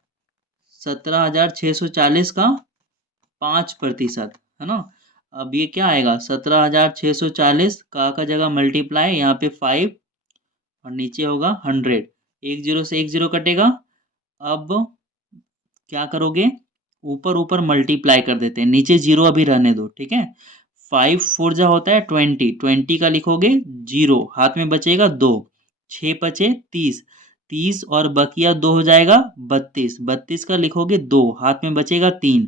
17,640 का 5%, है ना। अब ये क्या आएगा, 17,640 का जगह मल्टीप्लाई, यहाँ पे 5 और नीचे होगा 100, एक जीरो से एक जीरो कटेगा। अब क्या करोगे, ऊपर ऊपर मल्टीप्लाई कर देते हैं, नीचे जीरो अभी रहने दो। ठीक है। 5 4 जा होता है 20, 20 का लिखोगे जीरो, हाथ में बचेगा 2, 6 पचे 30, 30 और बकिया 2 हो जाएगा 32, 32 का लिखोगे 2, हाथ में बचेगा 3,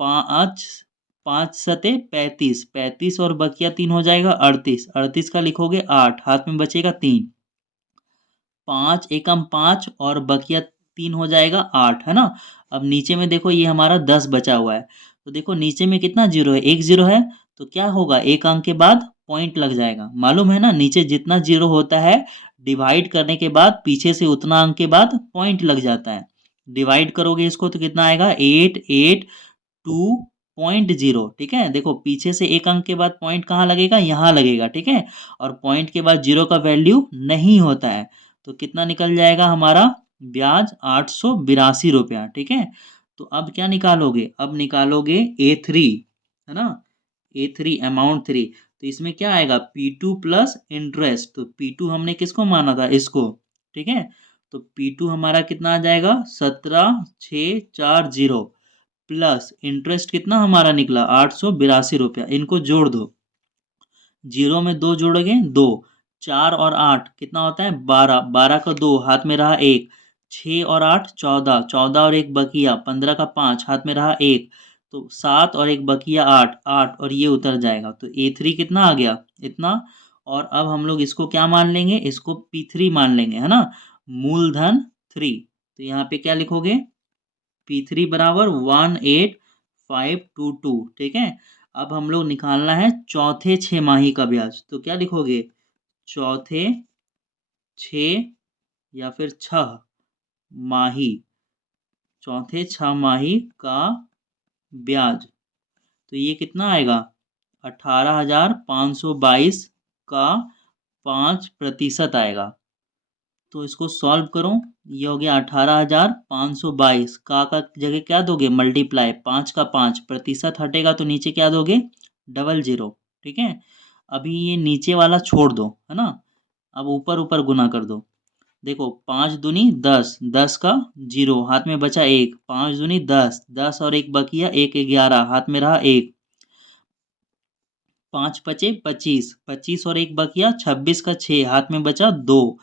5 5 सते 35, 35 और बकिया 3 हो जाएगा 38, 38 का लिखोगे 8, हाथ में बचेगा 3, 5 एकम 5 और बकिया 3 हो जाएगा 8, है ना। अब नीचे में देखो ये हमारा 10 बचा हुआ है। तो देखो नीचे में कितना जीरो है, एक जीरो है। तो क्या होगा, एक अंक के बाद पॉइंट लग जाएगा, मालूम है ना, नीचे जितना जीरो होता है डिवाइड करने के बाद पीछे से उतना अंक के बाद पॉइंट लग जाता है। डिवाइड करोगे इसको तो कितना आएगा, 882.0। ठीक है। देखो पीछे से एक अंक के बाद पॉइंट कहाँ लगेगा, यहाँ लगेगा। ठीक है। और पॉइंट के बाद जीरो का वैल्यू नहीं होता है। तो कितना निकल जाएगा हमारा ब्याज, 882 रुपया। ठीक है। तो अब क्या निकालोगे, अब निकालोगे A3, है ना। A3 अमाउंट 3, तो इसमें क्या आएगा P2 प्लस इंटरेस्ट, तो P2 हमने किसको माना था, इसको, ठीक है। तो P2 हमारा कितना आ जाएगा 17,640 प्लस इंटरेस्ट कितना हमारा निकला 882 रुपया, इनको जोड़ दो, जीरो में दो जोड़ोगे दो, 4 और 8 कितना होता है 12, 12 का 2 हाथ में रहा 1, 6 और 8 14, 14 और 1 बकिया 15 का 5 हाथ में रहा 1, तो 7 और 1 बकिया 8, 8 और ये उतर जाएगा, तो A3 कितना आ गया इतना। और अब हम लोग इसको क्या मान लेंगे, इसको P3 मान लेंगे, है ना, मूलधन 3। तो यहाँ पे क्या लिखोगे P3 बराबर 18522, ठीक है। अब हम लोग निकालना है चौथे 6 माही का ब्याज, तो क्या लिखोगे चौथे 6 या फिर 6 माही, चौथे 6 माही का ब्याज, तो ये कितना आएगा 18,522 का 5% आएगा। तो इसको सॉल्व करो, ये हो गया 18,522 का जगह क्या दोगे मल्टीप्लाई, 5 का 5 प्रतिशत हटेगा तो नीचे क्या दोगे डबल जीरो, ठीक है। अभी ये नीचे वाला छोड़ दो, है ना, अब ऊपर ऊपर गुना कर दो। देखो 5 दूनी 10, 10 का जीरो हाथ में बचा 1, 5 दूनी 10, 10 और 1 बकिया 1, 11 हाथ में रहा 1, 5 पचे 25, 25 और 1 बकिया 26 का 6 हाथ में बचा 2,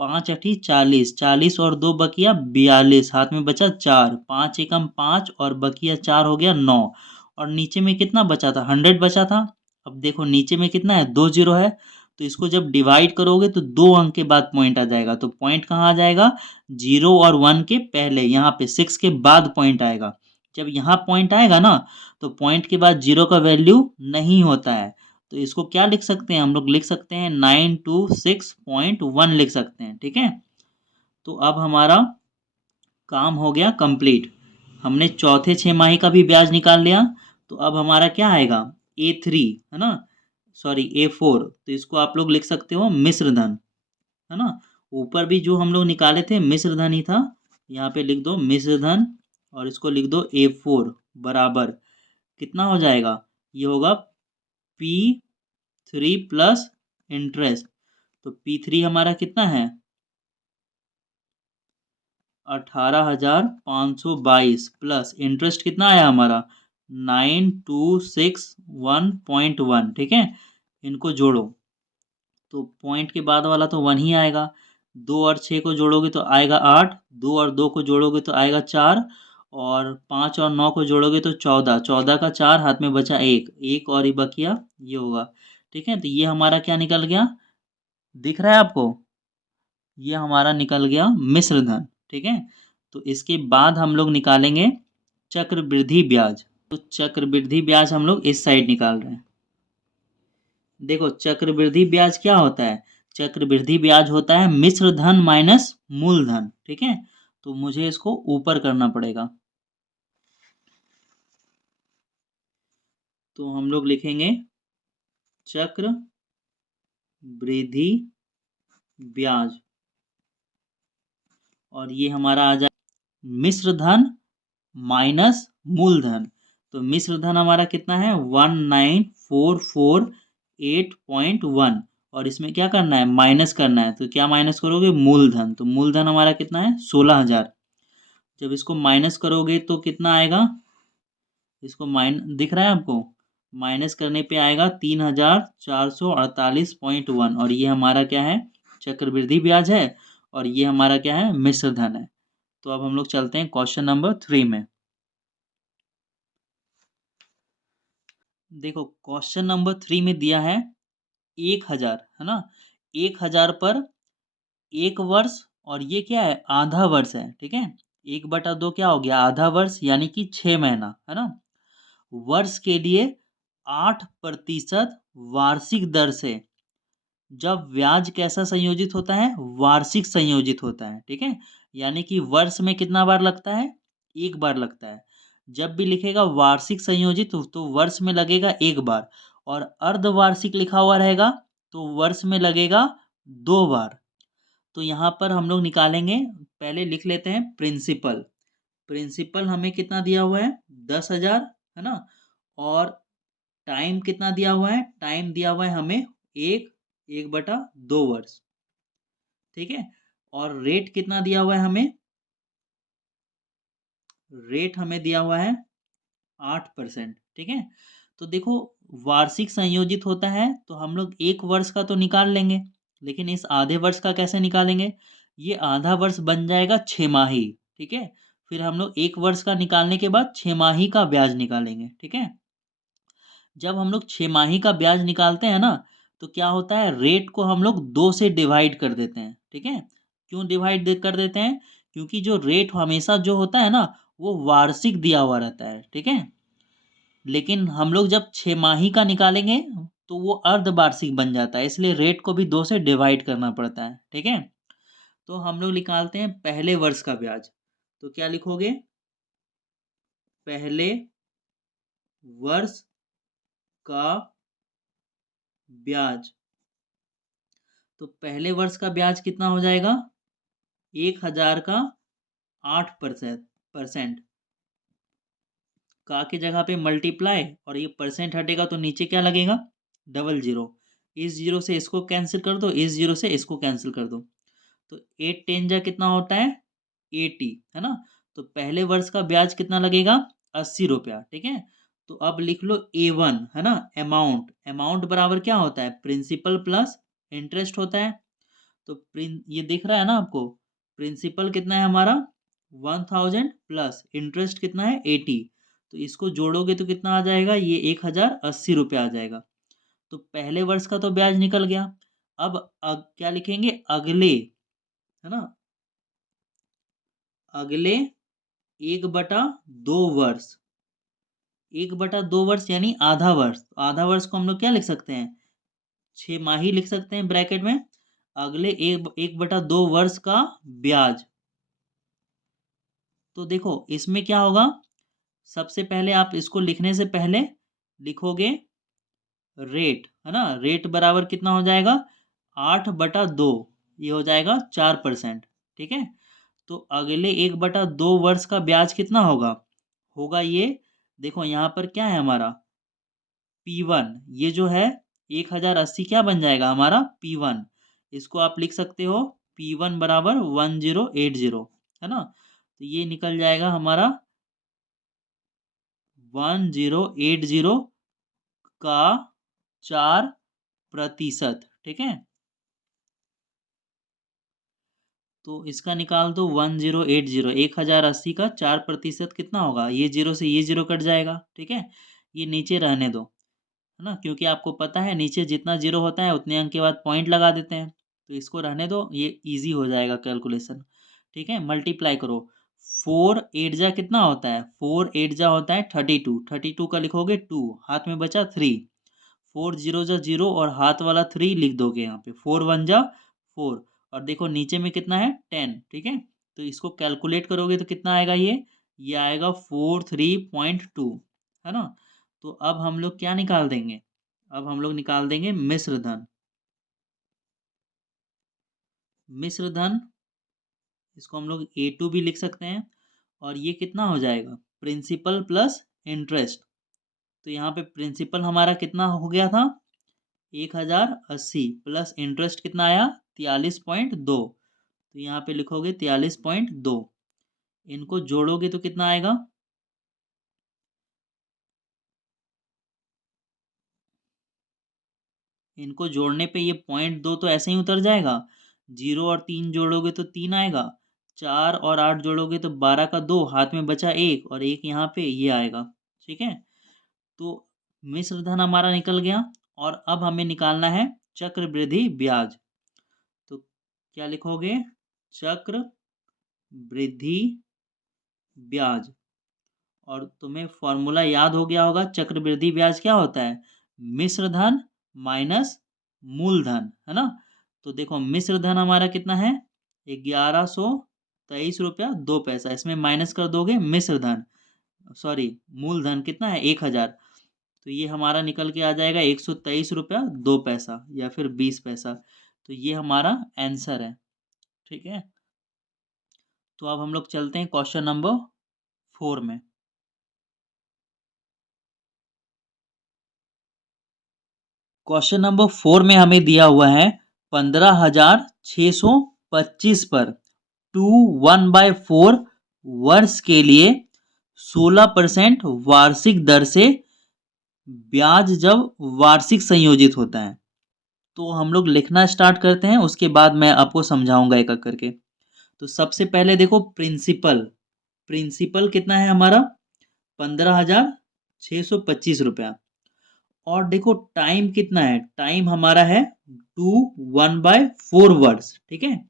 5 अठी 40, 40 और 2 बकिया 42 हाथ में बचा 4, 5 एकम 5 और बकिया 4 हो गया 9, और नीचे में कितना बचा था 100 बचा था। अब देखो नीचे में कितना है 2 जीरो है, तो इसको जब डिवाइड करोगे तो 2 अंक के बाद पॉइंट आ जाएगा, तो पॉइंट कहाँ आ जाएगा 0 और 1 के पहले, यहाँ पे 6 के बाद पॉइंट आएगा। जब यहाँ पॉइंट आएगा ना तो पॉइंट के बाद जीरो का वैल्यू नहीं होता है, तो इसको क्या लिख सकते हैं हम लोग, लिख सकते हैं 926.1 लिख सकते हैं, ठीक है। तो अब हमारा काम हो गया कंप्लीट, हमने चौथे 6 माही का भी ब्याज निकाल लिया। तो अब हमारा क्या आएगा A3, है ना, सॉरी A4, तो इसको आप लोग लिख सकते हो मिश्र धन, है ना। ऊपर भी जो हम लोग निकाले थे मिश्र धन ही था, यहाँ पे लिख दो मिश्र धन और इसको लिख दो A4 बराबर कितना हो जाएगा, ये होगा P3 प्लस इंटरेस्ट, तो P3 हमारा कितना है 18,522 प्लस इंटरेस्ट कितना आया हमारा 9261.1, ठीक है। इनको जोड़ो तो पॉइंट के बाद वाला तो 1 ही आएगा, 2 और 6 को जोड़ोगे तो आएगा 8, 2 और 2 को जोड़ोगे तो आएगा 4, और 5 और 9 को जोड़ोगे तो 14, 14 का 4 हाथ में बचा 1, 1 और ये बकिया ये होगा, ठीक है। तो ये हमारा क्या निकल गया, दिख रहा है आपको, ये हमारा निकल गया मिश्र धन, ठीक है। तो इसके बाद हम लोग निकालेंगे चक्रवृद्धि ब्याज, तो चक्रवृद्धि ब्याज हम लोग इस साइड निकाल रहे हैं। देखो चक्रवृद्धि ब्याज क्या होता है, चक्रवृद्धि ब्याज होता है मिश्र धन माइनस मूलधन, ठीक है। तो मुझे इसको ऊपर करना पड़ेगा, तो हम लोग लिखेंगे चक्र वृद्धि ब्याज, और ये हमारा आ जाए मिश्र धन माइनस मूलधन, तो मिश्र धन हमारा कितना है 19,448.1, और इसमें क्या करना है माइनस करना है, तो क्या माइनस करोगे मूलधन, तो मूलधन हमारा कितना है 16,000, जब इसको माइनस करोगे तो कितना आएगा, इसको दिख रहा है आपको, माइनस करने पे आएगा 3,448.1, और ये हमारा क्या है चक्रवृद्धि ब्याज है, और ये हमारा क्या है मिश्र धन है। तो अब हम लोग चलते हैं क्वेश्चन नंबर 3 में। देखो क्वेश्चन नंबर 3 में दिया है 1,000, है ना, 1,000 पर 1 वर्ष, और ये क्या है आधा वर्ष है, ठीक है। 1/2 क्या हो गया आधा वर्ष, यानी कि 6 महीना, है ना। वर्ष के लिए 8% वार्षिक दर से, जब ब्याज कैसा संयोजित होता है वार्षिक संयोजित होता है, ठीक है। यानी कि वर्ष में कितना बार लगता है एक बार लगता है, जब भी लिखेगा वार्षिक संयोजित तो वर्ष में लगेगा एक बार, और अर्धवार्षिक लिखा हुआ रहेगा तो वर्ष में लगेगा 2 बार। तो यहाँ पर हम लोग निकालेंगे, पहले लिख लेते हैं प्रिंसिपल, प्रिंसिपल हमें कितना दिया हुआ है 10,000, है ना, और टाइम कितना दिया हुआ है, टाइम दिया हुआ है हमें 1/2 वर्ष, ठीक है। और रेट कितना दिया हुआ है हमें, रेट हमें दिया हुआ है 8%, ठीक है। तो देखो, वार्षिक संयोजित होता है तो हम लोग 1 वर्ष का तो निकाल लेंगे, लेकिन इस आधे वर्ष का कैसे निकालेंगे, ये आधा वर्ष बन जाएगा 6 माही, ठीक है। फिर हम लोग 1 वर्ष का निकालने के बाद 6 माही का ब्याज निकालेंगे, ठीक है। जब हम लोग 6 माही का ब्याज निकालते हैं ना, तो क्या होता है, रेट को हम लोग 2 से डिवाइड कर देते हैं, ठीक है। क्यों कर देते हैं, क्योंकि जो रेट हमेशा जो होता है ना, वो वार्षिक दिया हुआ रहता है, ठीक है। लेकिन हम लोग जब 6 माही का निकालेंगे तो वो अर्धवार्षिक बन जाता है, इसलिए रेट को भी 2 से डिवाइड करना पड़ता है, ठीक है। तो हम लोग निकालते हैं पहले वर्ष का ब्याज। तो क्या लिखोगे, पहले वर्ष का ब्याज। तो पहले वर्ष का ब्याज कितना हो जाएगा, 1,000 का 8%। का की जगह पे मल्टीप्लाई, और ये परसेंट हटेगा तो नीचे क्या लगेगा, डबल जीरो। इस जीरो से इसको कैंसिल कर दो, इस जीरो से इसको कैंसिल कर दो। तो 8 × 10 कितना होता है, 80, है ना। तो पहले वर्ष का ब्याज कितना लगेगा, 80 रुपया, ठीक है। तो अब लिख लो A1, है ना, अमाउंट। अमाउंट बराबर क्या होता है, प्रिंसिपल प्लस इंटरेस्ट होता है। तो ये दिख रहा है ना आपको, प्रिंसिपल कितना है हमारा 1000 प्लस इंटरेस्ट कितना है 80। तो इसको जोड़ोगे तो कितना आ जाएगा, ये 1080 रुपया आ जाएगा। तो पहले वर्ष का तो ब्याज निकल गया। अब क्या लिखेंगे, अगले, है ना, अगले 1/2 वर्ष। 1/2 वर्ष यानी आधा वर्ष। तो आधा वर्ष को हम लोग क्या लिख सकते हैं, 6 माही लिख सकते हैं ब्रैकेट में। अगले 1/2 वर्ष का ब्याज। तो देखो इसमें क्या होगा, सबसे पहले आप इसको लिखने से पहले लिखोगे रेट, है ना, रेट बराबर कितना हो जाएगा, 8/2, ये हो जाएगा 4%, ठीक है। तो अगले 1/2 वर्ष का ब्याज कितना होगा, होगा ये, देखो यहाँ पर क्या है हमारा P1, ये जो है 1080 क्या बन जाएगा हमारा P1। इसको आप लिख सकते हो P1 बराबर 1080, है ना। तो ये निकल जाएगा हमारा 1080 का 4%, ठीक है। तो इसका निकाल दो, 1080, 1080 का 4% कितना होगा, ये जीरो से ये जीरो कट जाएगा, ठीक है। ये नीचे रहने दो, है ना, क्योंकि आपको पता है नीचे जितना जीरो होता है उतने अंक के बाद पॉइंट लगा देते हैं। तो इसको रहने दो, ये इजी हो जाएगा कैलकुलेशन, ठीक है। मल्टीप्लाई करो, 4 8 जा कितना होता है, 4 8 जा होता है 32। 32 का लिखोगे 2, हाथ में बचा 3। 4 0 जा 0 और हाथ वाला 3 लिख दोगे यहाँ पे, 4 1 जा 4। और देखो नीचे में कितना है 10, ठीक है। तो इसको कैलकुलेट करोगे तो कितना आएगा, ये आएगा 43.2, है ना। तो अब हम लोग क्या निकाल देंगे, अब हम लोग निकाल देंगे मिश्र धन। मिश्र धन, इसको हम लोग A2 भी लिख सकते हैं। और ये कितना हो जाएगा, प्रिंसिपल प्लस इंटरेस्ट। तो यहाँ पे प्रिंसिपल हमारा कितना हो गया था, 1080, प्लस इंटरेस्ट कितना आया 43.2। तो यहाँ पे लिखोगे 43.2। इनको जोड़ोगे तो कितना आएगा, इनको जोड़ने पे ये 0.2 तो ऐसे ही उतर जाएगा। 0 और 3 जोड़ोगे तो 3 आएगा। 4 और 8 जोड़ोगे तो 12 का 2, हाथ में बचा 1 और 1 यहाँ पे ये आएगा, ठीक है। तो मिश्र धन हमारा निकल गया। और अब हमें निकालना है चक्रवृद्धि ब्याज। तो क्या लिखोगे, चक्र वृद्धि ब्याज। और तुम्हें फॉर्मूला याद हो गया होगा, चक्रवृद्धि ब्याज क्या होता है, मिश्र धन माइनस मूलधन, है ना। तो देखो मिश्र धन हमारा कितना है, 1123 रुपया 2 पैसा। इसमें माइनस कर दोगे मिश्र धन, सॉरी मूलधन कितना है 1000। तो ये हमारा निकल के आ जाएगा 123 रुपया 2 पैसा या फिर 20 पैसा। तो ये हमारा आंसर है, ठीक है। तो अब हम लोग चलते हैं क्वेश्चन नंबर 4 में। क्वेश्चन नंबर 4 में हमें दिया हुआ है 15,625 पर 2 1/4 वर्ष के लिए 16% वार्षिक दर से ब्याज जब वार्षिक संयोजित होता है। तो हम लोग लिखना स्टार्ट करते हैं, उसके बाद मैं आपको समझाऊंगा एक एक करके। तो सबसे पहले देखो प्रिंसिपल, प्रिंसिपल कितना है हमारा 15,625 रुपया। और देखो टाइम कितना है, टाइम हमारा है 1/4 वर्ष, ठीक है।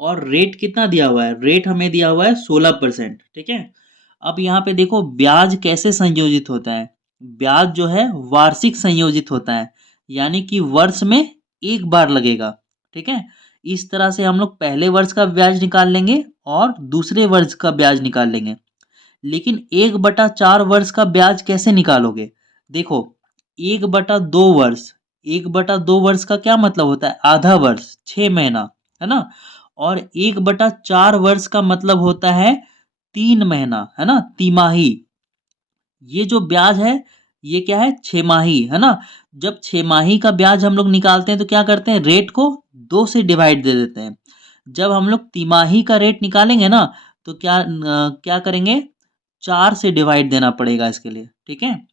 और रेट कितना दिया हुआ है, रेट हमें दिया हुआ है 16%, ठीक है। अब यहाँ पे देखो ब्याज कैसे संयोजित होता है, ब्याज जो है वार्षिक संयोजित होता है, यानी कि वर्ष में एक बार लगेगा, ठीक है। इस तरह से हम लोग पहले वर्ष का ब्याज निकाल लेंगे और दूसरे वर्ष का ब्याज निकाल लेंगे। लेकिन 1/4 वर्ष का ब्याज कैसे निकालोगे, देखो 1/2 वर्ष, 1/2 वर्ष का क्या मतलब होता है, आधा वर्ष, 6 महीना, है ना। और 1/4 वर्ष का मतलब होता है 3 महीना, है ना, तिमाही। ये जो ब्याज है ये क्या है, छमाही, है ना। जब छमाही का ब्याज हम लोग निकालते हैं तो क्या करते हैं, रेट को 2 से डिवाइड दे देते हैं। जब हम लोग तिमाही का रेट निकालेंगे ना तो क्या करेंगे, 4 से डिवाइड देना पड़ेगा इसके लिए, ठीक है।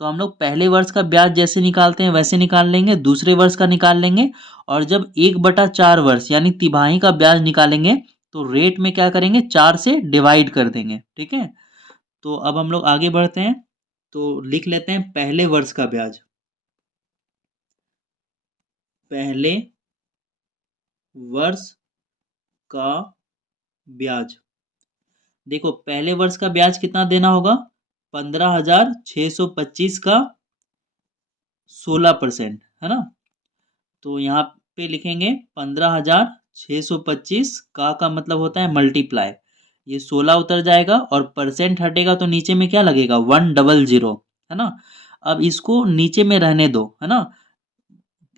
तो हम लोग पहले वर्ष का ब्याज जैसे निकालते हैं वैसे निकाल लेंगे, दूसरे वर्ष का निकाल लेंगे। और जब 1/4 वर्ष यानी तिमाही का ब्याज निकालेंगे तो रेट में क्या करेंगे, 4 से डिवाइड कर देंगे, ठीक है। तो अब हम लोग आगे बढ़ते हैं, तो लिख लेते हैं पहले वर्ष का ब्याज, पहले वर्ष का ब्याज। देखो पहले वर्ष का ब्याज कितना देना होगा, 15,625 का 16%, है ना। तो यहाँ पे लिखेंगे 15,625 का मतलब होता है मल्टीप्लाई, ये 16 उतर जाएगा और परसेंट हटेगा तो नीचे में क्या लगेगा, 100, है ना। अब इसको नीचे में रहने दो, है ना,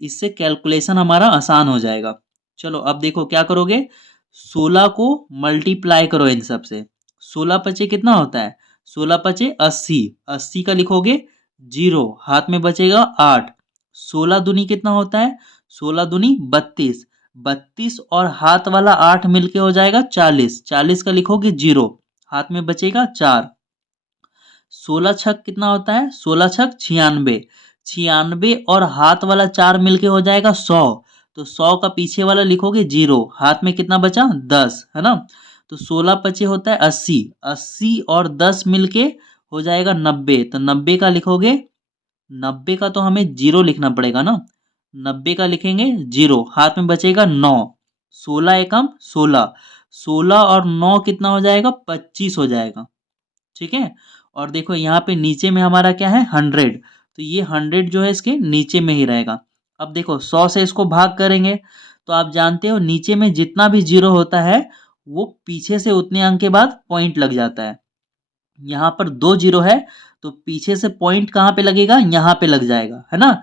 इससे कैलकुलेशन हमारा आसान हो जाएगा। चलो अब देखो क्या करोगे, 16 को मल्टीप्लाई करो इन सब से, 16 × 5 कितना होता है, 16 × 5 80, 80 का लिखोगे 0, हाथ में बचेगा 8, 16 दूनी कितना होता है, 16 दूनी 32, 32 और हाथ वाला 8 मिलके हो जाएगा 40, 40 का लिखोगे 0, हाथ में बचेगा 4, 16 छक कितना होता है, 16 छक 96, 96 और हाथ वाला 4 मिलके हो जाएगा 100, तो 100 का पीछे वाला लिखोगे 0, हाथ में कितना बचा 10, है ना। तो 16 × 5 होता है 80, 80 और 10 मिलके हो जाएगा 90, तो 90 का लिखोगे, 90 का तो हमें 0 लिखना पड़ेगा ना, 90 का लिखेंगे 0, हाथ में बचेगा 9, 16 × 1 = 16, 16 और 9 कितना हो जाएगा, 25 हो जाएगा, ठीक है। और देखो यहाँ पे नीचे में हमारा क्या है, 100, तो ये 100 जो है इसके नीचे में ही रहेगा। अब देखो 100 से इसको भाग करेंगे तो आप जानते हो नीचे में जितना भी जीरो होता है वो पीछे से उतने अंक के बाद पॉइंट लग जाता है। यहाँ पर 2 जीरो है तो पीछे से पॉइंट कहाँ पे लगेगा, यहाँ पे लग जाएगा, है ना।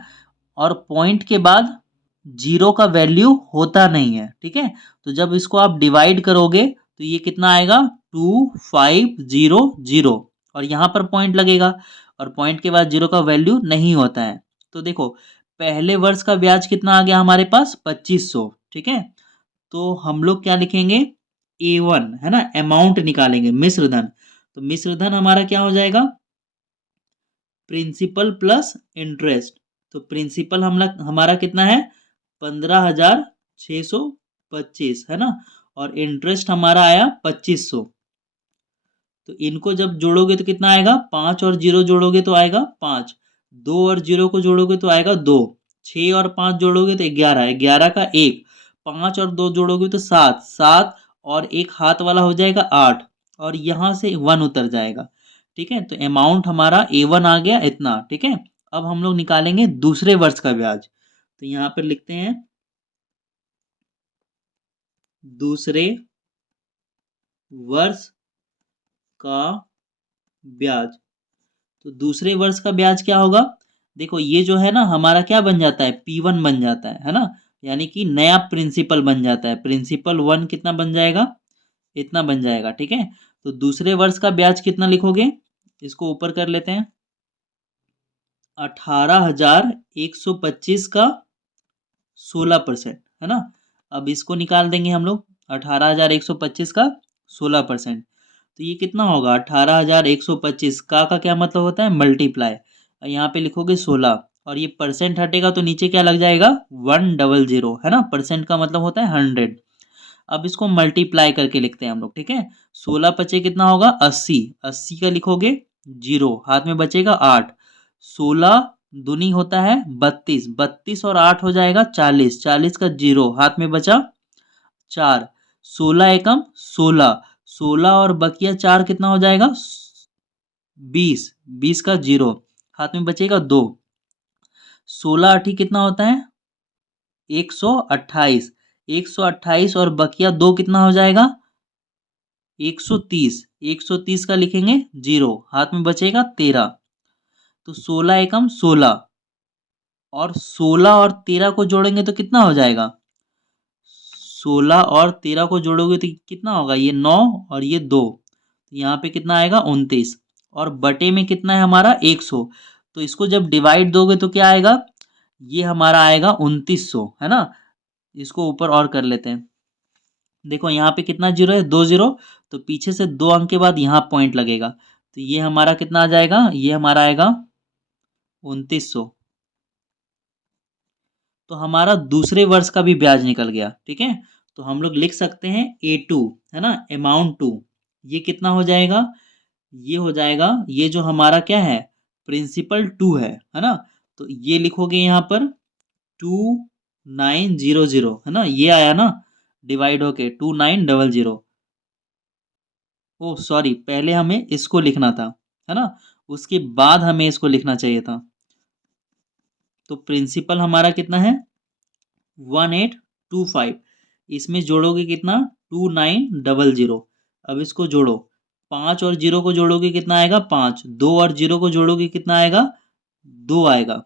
और पॉइंट के बाद जीरो का वैल्यू होता नहीं है, ठीक है। तो जब इसको आप डिवाइड करोगे तो ये कितना आएगा, 2500, और यहाँ पर पॉइंट लगेगा और पॉइंट के बाद जीरो का वैल्यू नहीं होता है। तो देखो पहले वर्ष का ब्याज कितना आ गया हमारे पास, 2500, ठीक है। तो हम लोग क्या लिखेंगे, A1, है ना, अमाउंट निकालेंगे, मिश्र धन। तो मिश्र धन हमारा क्या हो जाएगा, प्रिंसिपल प्लस इंटरेस्ट। तो प्रिंसिपल हमारा कितना है, 15,625, है ना। और इंटरेस्ट हमारा आया 2500। तो इनको जब जोड़ोगे तो कितना आएगा, 5 और 0 जोड़ोगे तो आएगा 5, 2 और 0 को जोड़ोगे तो आएगा 2, 6 और 5 जोड़ोगे तो 11, 11 का 1, 5 और 2 जोड़ोगे तो 7, 7 और एक हाथ वाला हो जाएगा 8, और यहाँ से 1 उतर जाएगा, ठीक है। तो अमाउंट हमारा A1 आ गया इतना, ठीक है। अब हम लोग निकालेंगे दूसरे वर्ष का ब्याज, तो यहाँ पर लिखते हैं दूसरे वर्ष का ब्याज। तो दूसरे वर्ष का ब्याज क्या होगा, देखो ये जो है ना हमारा क्या बन जाता है, P1 बन जाता है ना, यानी कि नया प्रिंसिपल बन जाता है, प्रिंसिपल 1 कितना बन जाएगा, इतना बन जाएगा, ठीक है। तो दूसरे वर्ष का ब्याज कितना लिखोगे, इसको ऊपर कर लेते हैं, 18,125 का 16%, है ना। अब इसको निकाल देंगे हम लोग, 18,125 का 16%। तो ये कितना होगा, 18,125 का क्या मतलब होता है, मल्टीप्लाई। यहाँ पे लिखोगे 16 और ये परसेंट हटेगा तो नीचे क्या लग जाएगा, 100, है ना। परसेंट का मतलब होता है 100। अब इसको मल्टीप्लाई करके लिखते हैं हम लोग, ठीक है। 16 पचे कितना होगा, 80। 80 का लिखोगे 0, हाथ में बचेगा 8। 16 दूनी होता है 32, 32 और 8 हो जाएगा 40, 40 का 0, हाथ में बचा 4। 16 एकम 16, 16 और बकिया 4 कितना हो जाएगा, 20, 20 का 0, हाथ में बचेगा 2। 16 आठी कितना होता है, 128, 128 और बकिया 2 कितना हो जाएगा, 130, 130 का लिखेंगे 0, हाथ में बचेगा 13। तो 16 एकम 16 और 16 और 13 को जोड़ेंगे तो कितना हो जाएगा, 16 और 13 को जोड़ोगे तो कितना होगा, ये 9 और ये 2, तो यहाँ पे कितना आएगा 29। और बटे में कितना है हमारा 100, तो इसको जब डिवाइड दोगे तो क्या आएगा, ये हमारा आएगा 2900, है ना। इसको ऊपर और कर लेते हैं। देखो यहाँ पे कितना जीरो है, 2 जीरो, तो पीछे से 2 अंक के बाद यहाँ पॉइंट लगेगा, तो ये हमारा कितना आ जाएगा, ये हमारा आएगा 2900। तो हमारा दूसरे वर्ष का भी ब्याज निकल गया, ठीक है। तो हम लोग लिख सकते हैं A2, है ना, अमाउंट टू। ये कितना हो जाएगा, ये हो जाएगा, ये जो हमारा क्या है, प्रिंसिपल 2 है ना। तो ये लिखोगे यहाँ पर 2900, है ना, ये आया ना, डिवाइड होके 2900। ओ सॉरी, पहले हमें इसको लिखना था, है ना, उसके बाद हमें इसको लिखना चाहिए था। तो प्रिंसिपल हमारा कितना है, 1825, इसमें जोड़ोगे कितना, 2900। अब इसको जोड़ो, 5 और 0 को जोड़ोगे कितना आएगा, 5। 2 और 0 को जोड़ोगे कितना आएगा, 2 आएगा।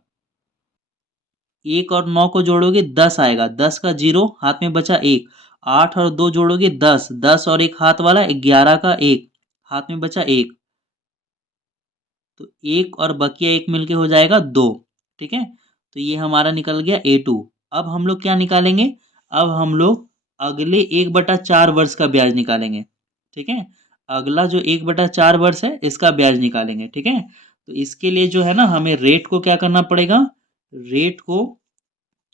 1 और 9 को जोड़ोगे 10 आएगा, 10 का 0, हाथ में बचा 1। 8 और 2 जोड़ोगे 10, 10 और 1 हाथ वाला 11 का 1, हाथ में बचा 1। तो 1 और बकिया 1 मिलके हो जाएगा 2, ठीक है। तो ये हमारा निकल गया A2। अब हम लोग क्या निकालेंगे, अब हम लोग अगले 1/4 वर्ष का ब्याज निकालेंगे, ठीक है। अगला जो 1/4 वर्ष है इसका ब्याज निकालेंगे, ठीक है। तो इसके लिए जो है ना, हमें रेट को क्या करना पड़ेगा, रेट को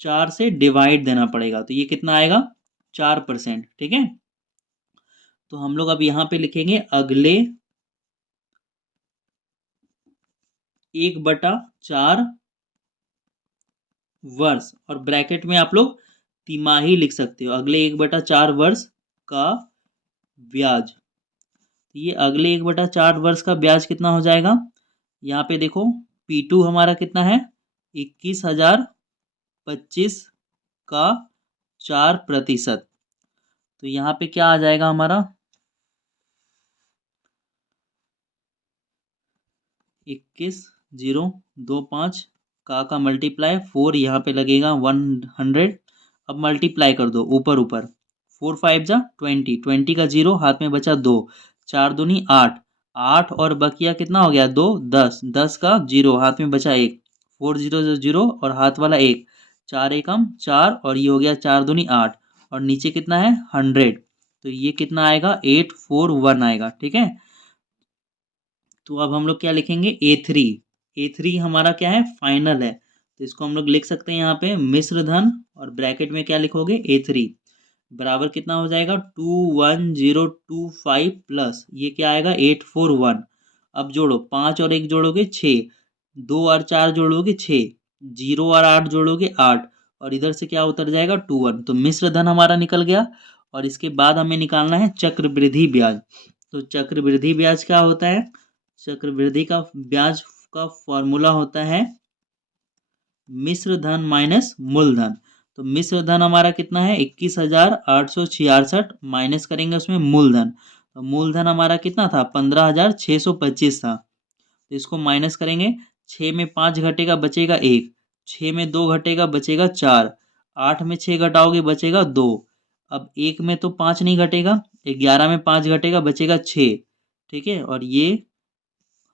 4 से डिवाइड देना पड़ेगा। तो ये कितना आएगा, 4%, ठीक है। तो हम लोग अब यहाँ पे लिखेंगे अगले 1/4 वर्ष, और ब्रैकेट में आप लोग तिमाही लिख सकते हो, अगले 1/4 वर्ष का ब्याज। ये अगले 1/4 वर्ष का ब्याज कितना हो जाएगा, यहाँ पे देखो P2 हमारा कितना है, 21,025 का 4%। तो यहाँ पे क्या आ जाएगा हमारा, 21,025 का मल्टीप्लाई 4, यहाँ पे लगेगा 100। अब मल्टीप्लाई कर दो ऊपर ऊपर, 4 5 जा 20, 20 का 0, हाथ में बचा 2। 4 दूनी 8, 8 और बकिया कितना हो गया 2, 10, 10 का 0, हाथ में बचा 1। 4 0 0 और हाथ वाला 1, 4 एकम 4 और ये हो गया 4 दूनी 8, और नीचे कितना है 100। तो ये कितना आएगा, 841 आएगा, ठीक है। तो अब हम लोग क्या लिखेंगे, A3। A3 हमारा क्या है, फाइनल है, तो इसको हम लोग लिख सकते हैं यहाँ पे मिश्र धन, और ब्रैकेट में क्या लिखोगे, A3 बराबर कितना हो जाएगा, 21025 प्लस ये क्या आएगा, 841। अब जोड़ो, 5 और 1 जोड़ोगे 6, 2 और 4 जोड़ोगे 6, 0 और 8 जोड़ोगे 8, और इधर से क्या उतर जाएगा 21। तो मिश्र धन हमारा निकल गया। और इसके बाद हमें निकालना है चक्रवृद्धि ब्याज। तो चक्रवृद्धि ब्याज क्या होता है, चक्रवृद्धि का ब्याज का फॉर्मूला होता है मिश्र धन माइनस मूलधन। तो मिश्र धन हमारा कितना है, 21,866, माइनस करेंगे उसमें मूलधन। तो मूलधन हमारा कितना था, 15,625 था। तो इसको माइनस करेंगे, 6 में 5 घटेगा बचेगा 1, 6 में 2 घटेगा बचेगा 4, 8 में 6 घटाओगे बचेगा 2। अब 1 में तो 5 नहीं घटेगा, 11 में 5 घटेगा बचेगा 6, ठीक है। और ये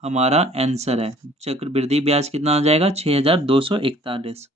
हमारा आंसर है। चक्रवृद्धि ब्याज कितना आ जाएगा? 6241।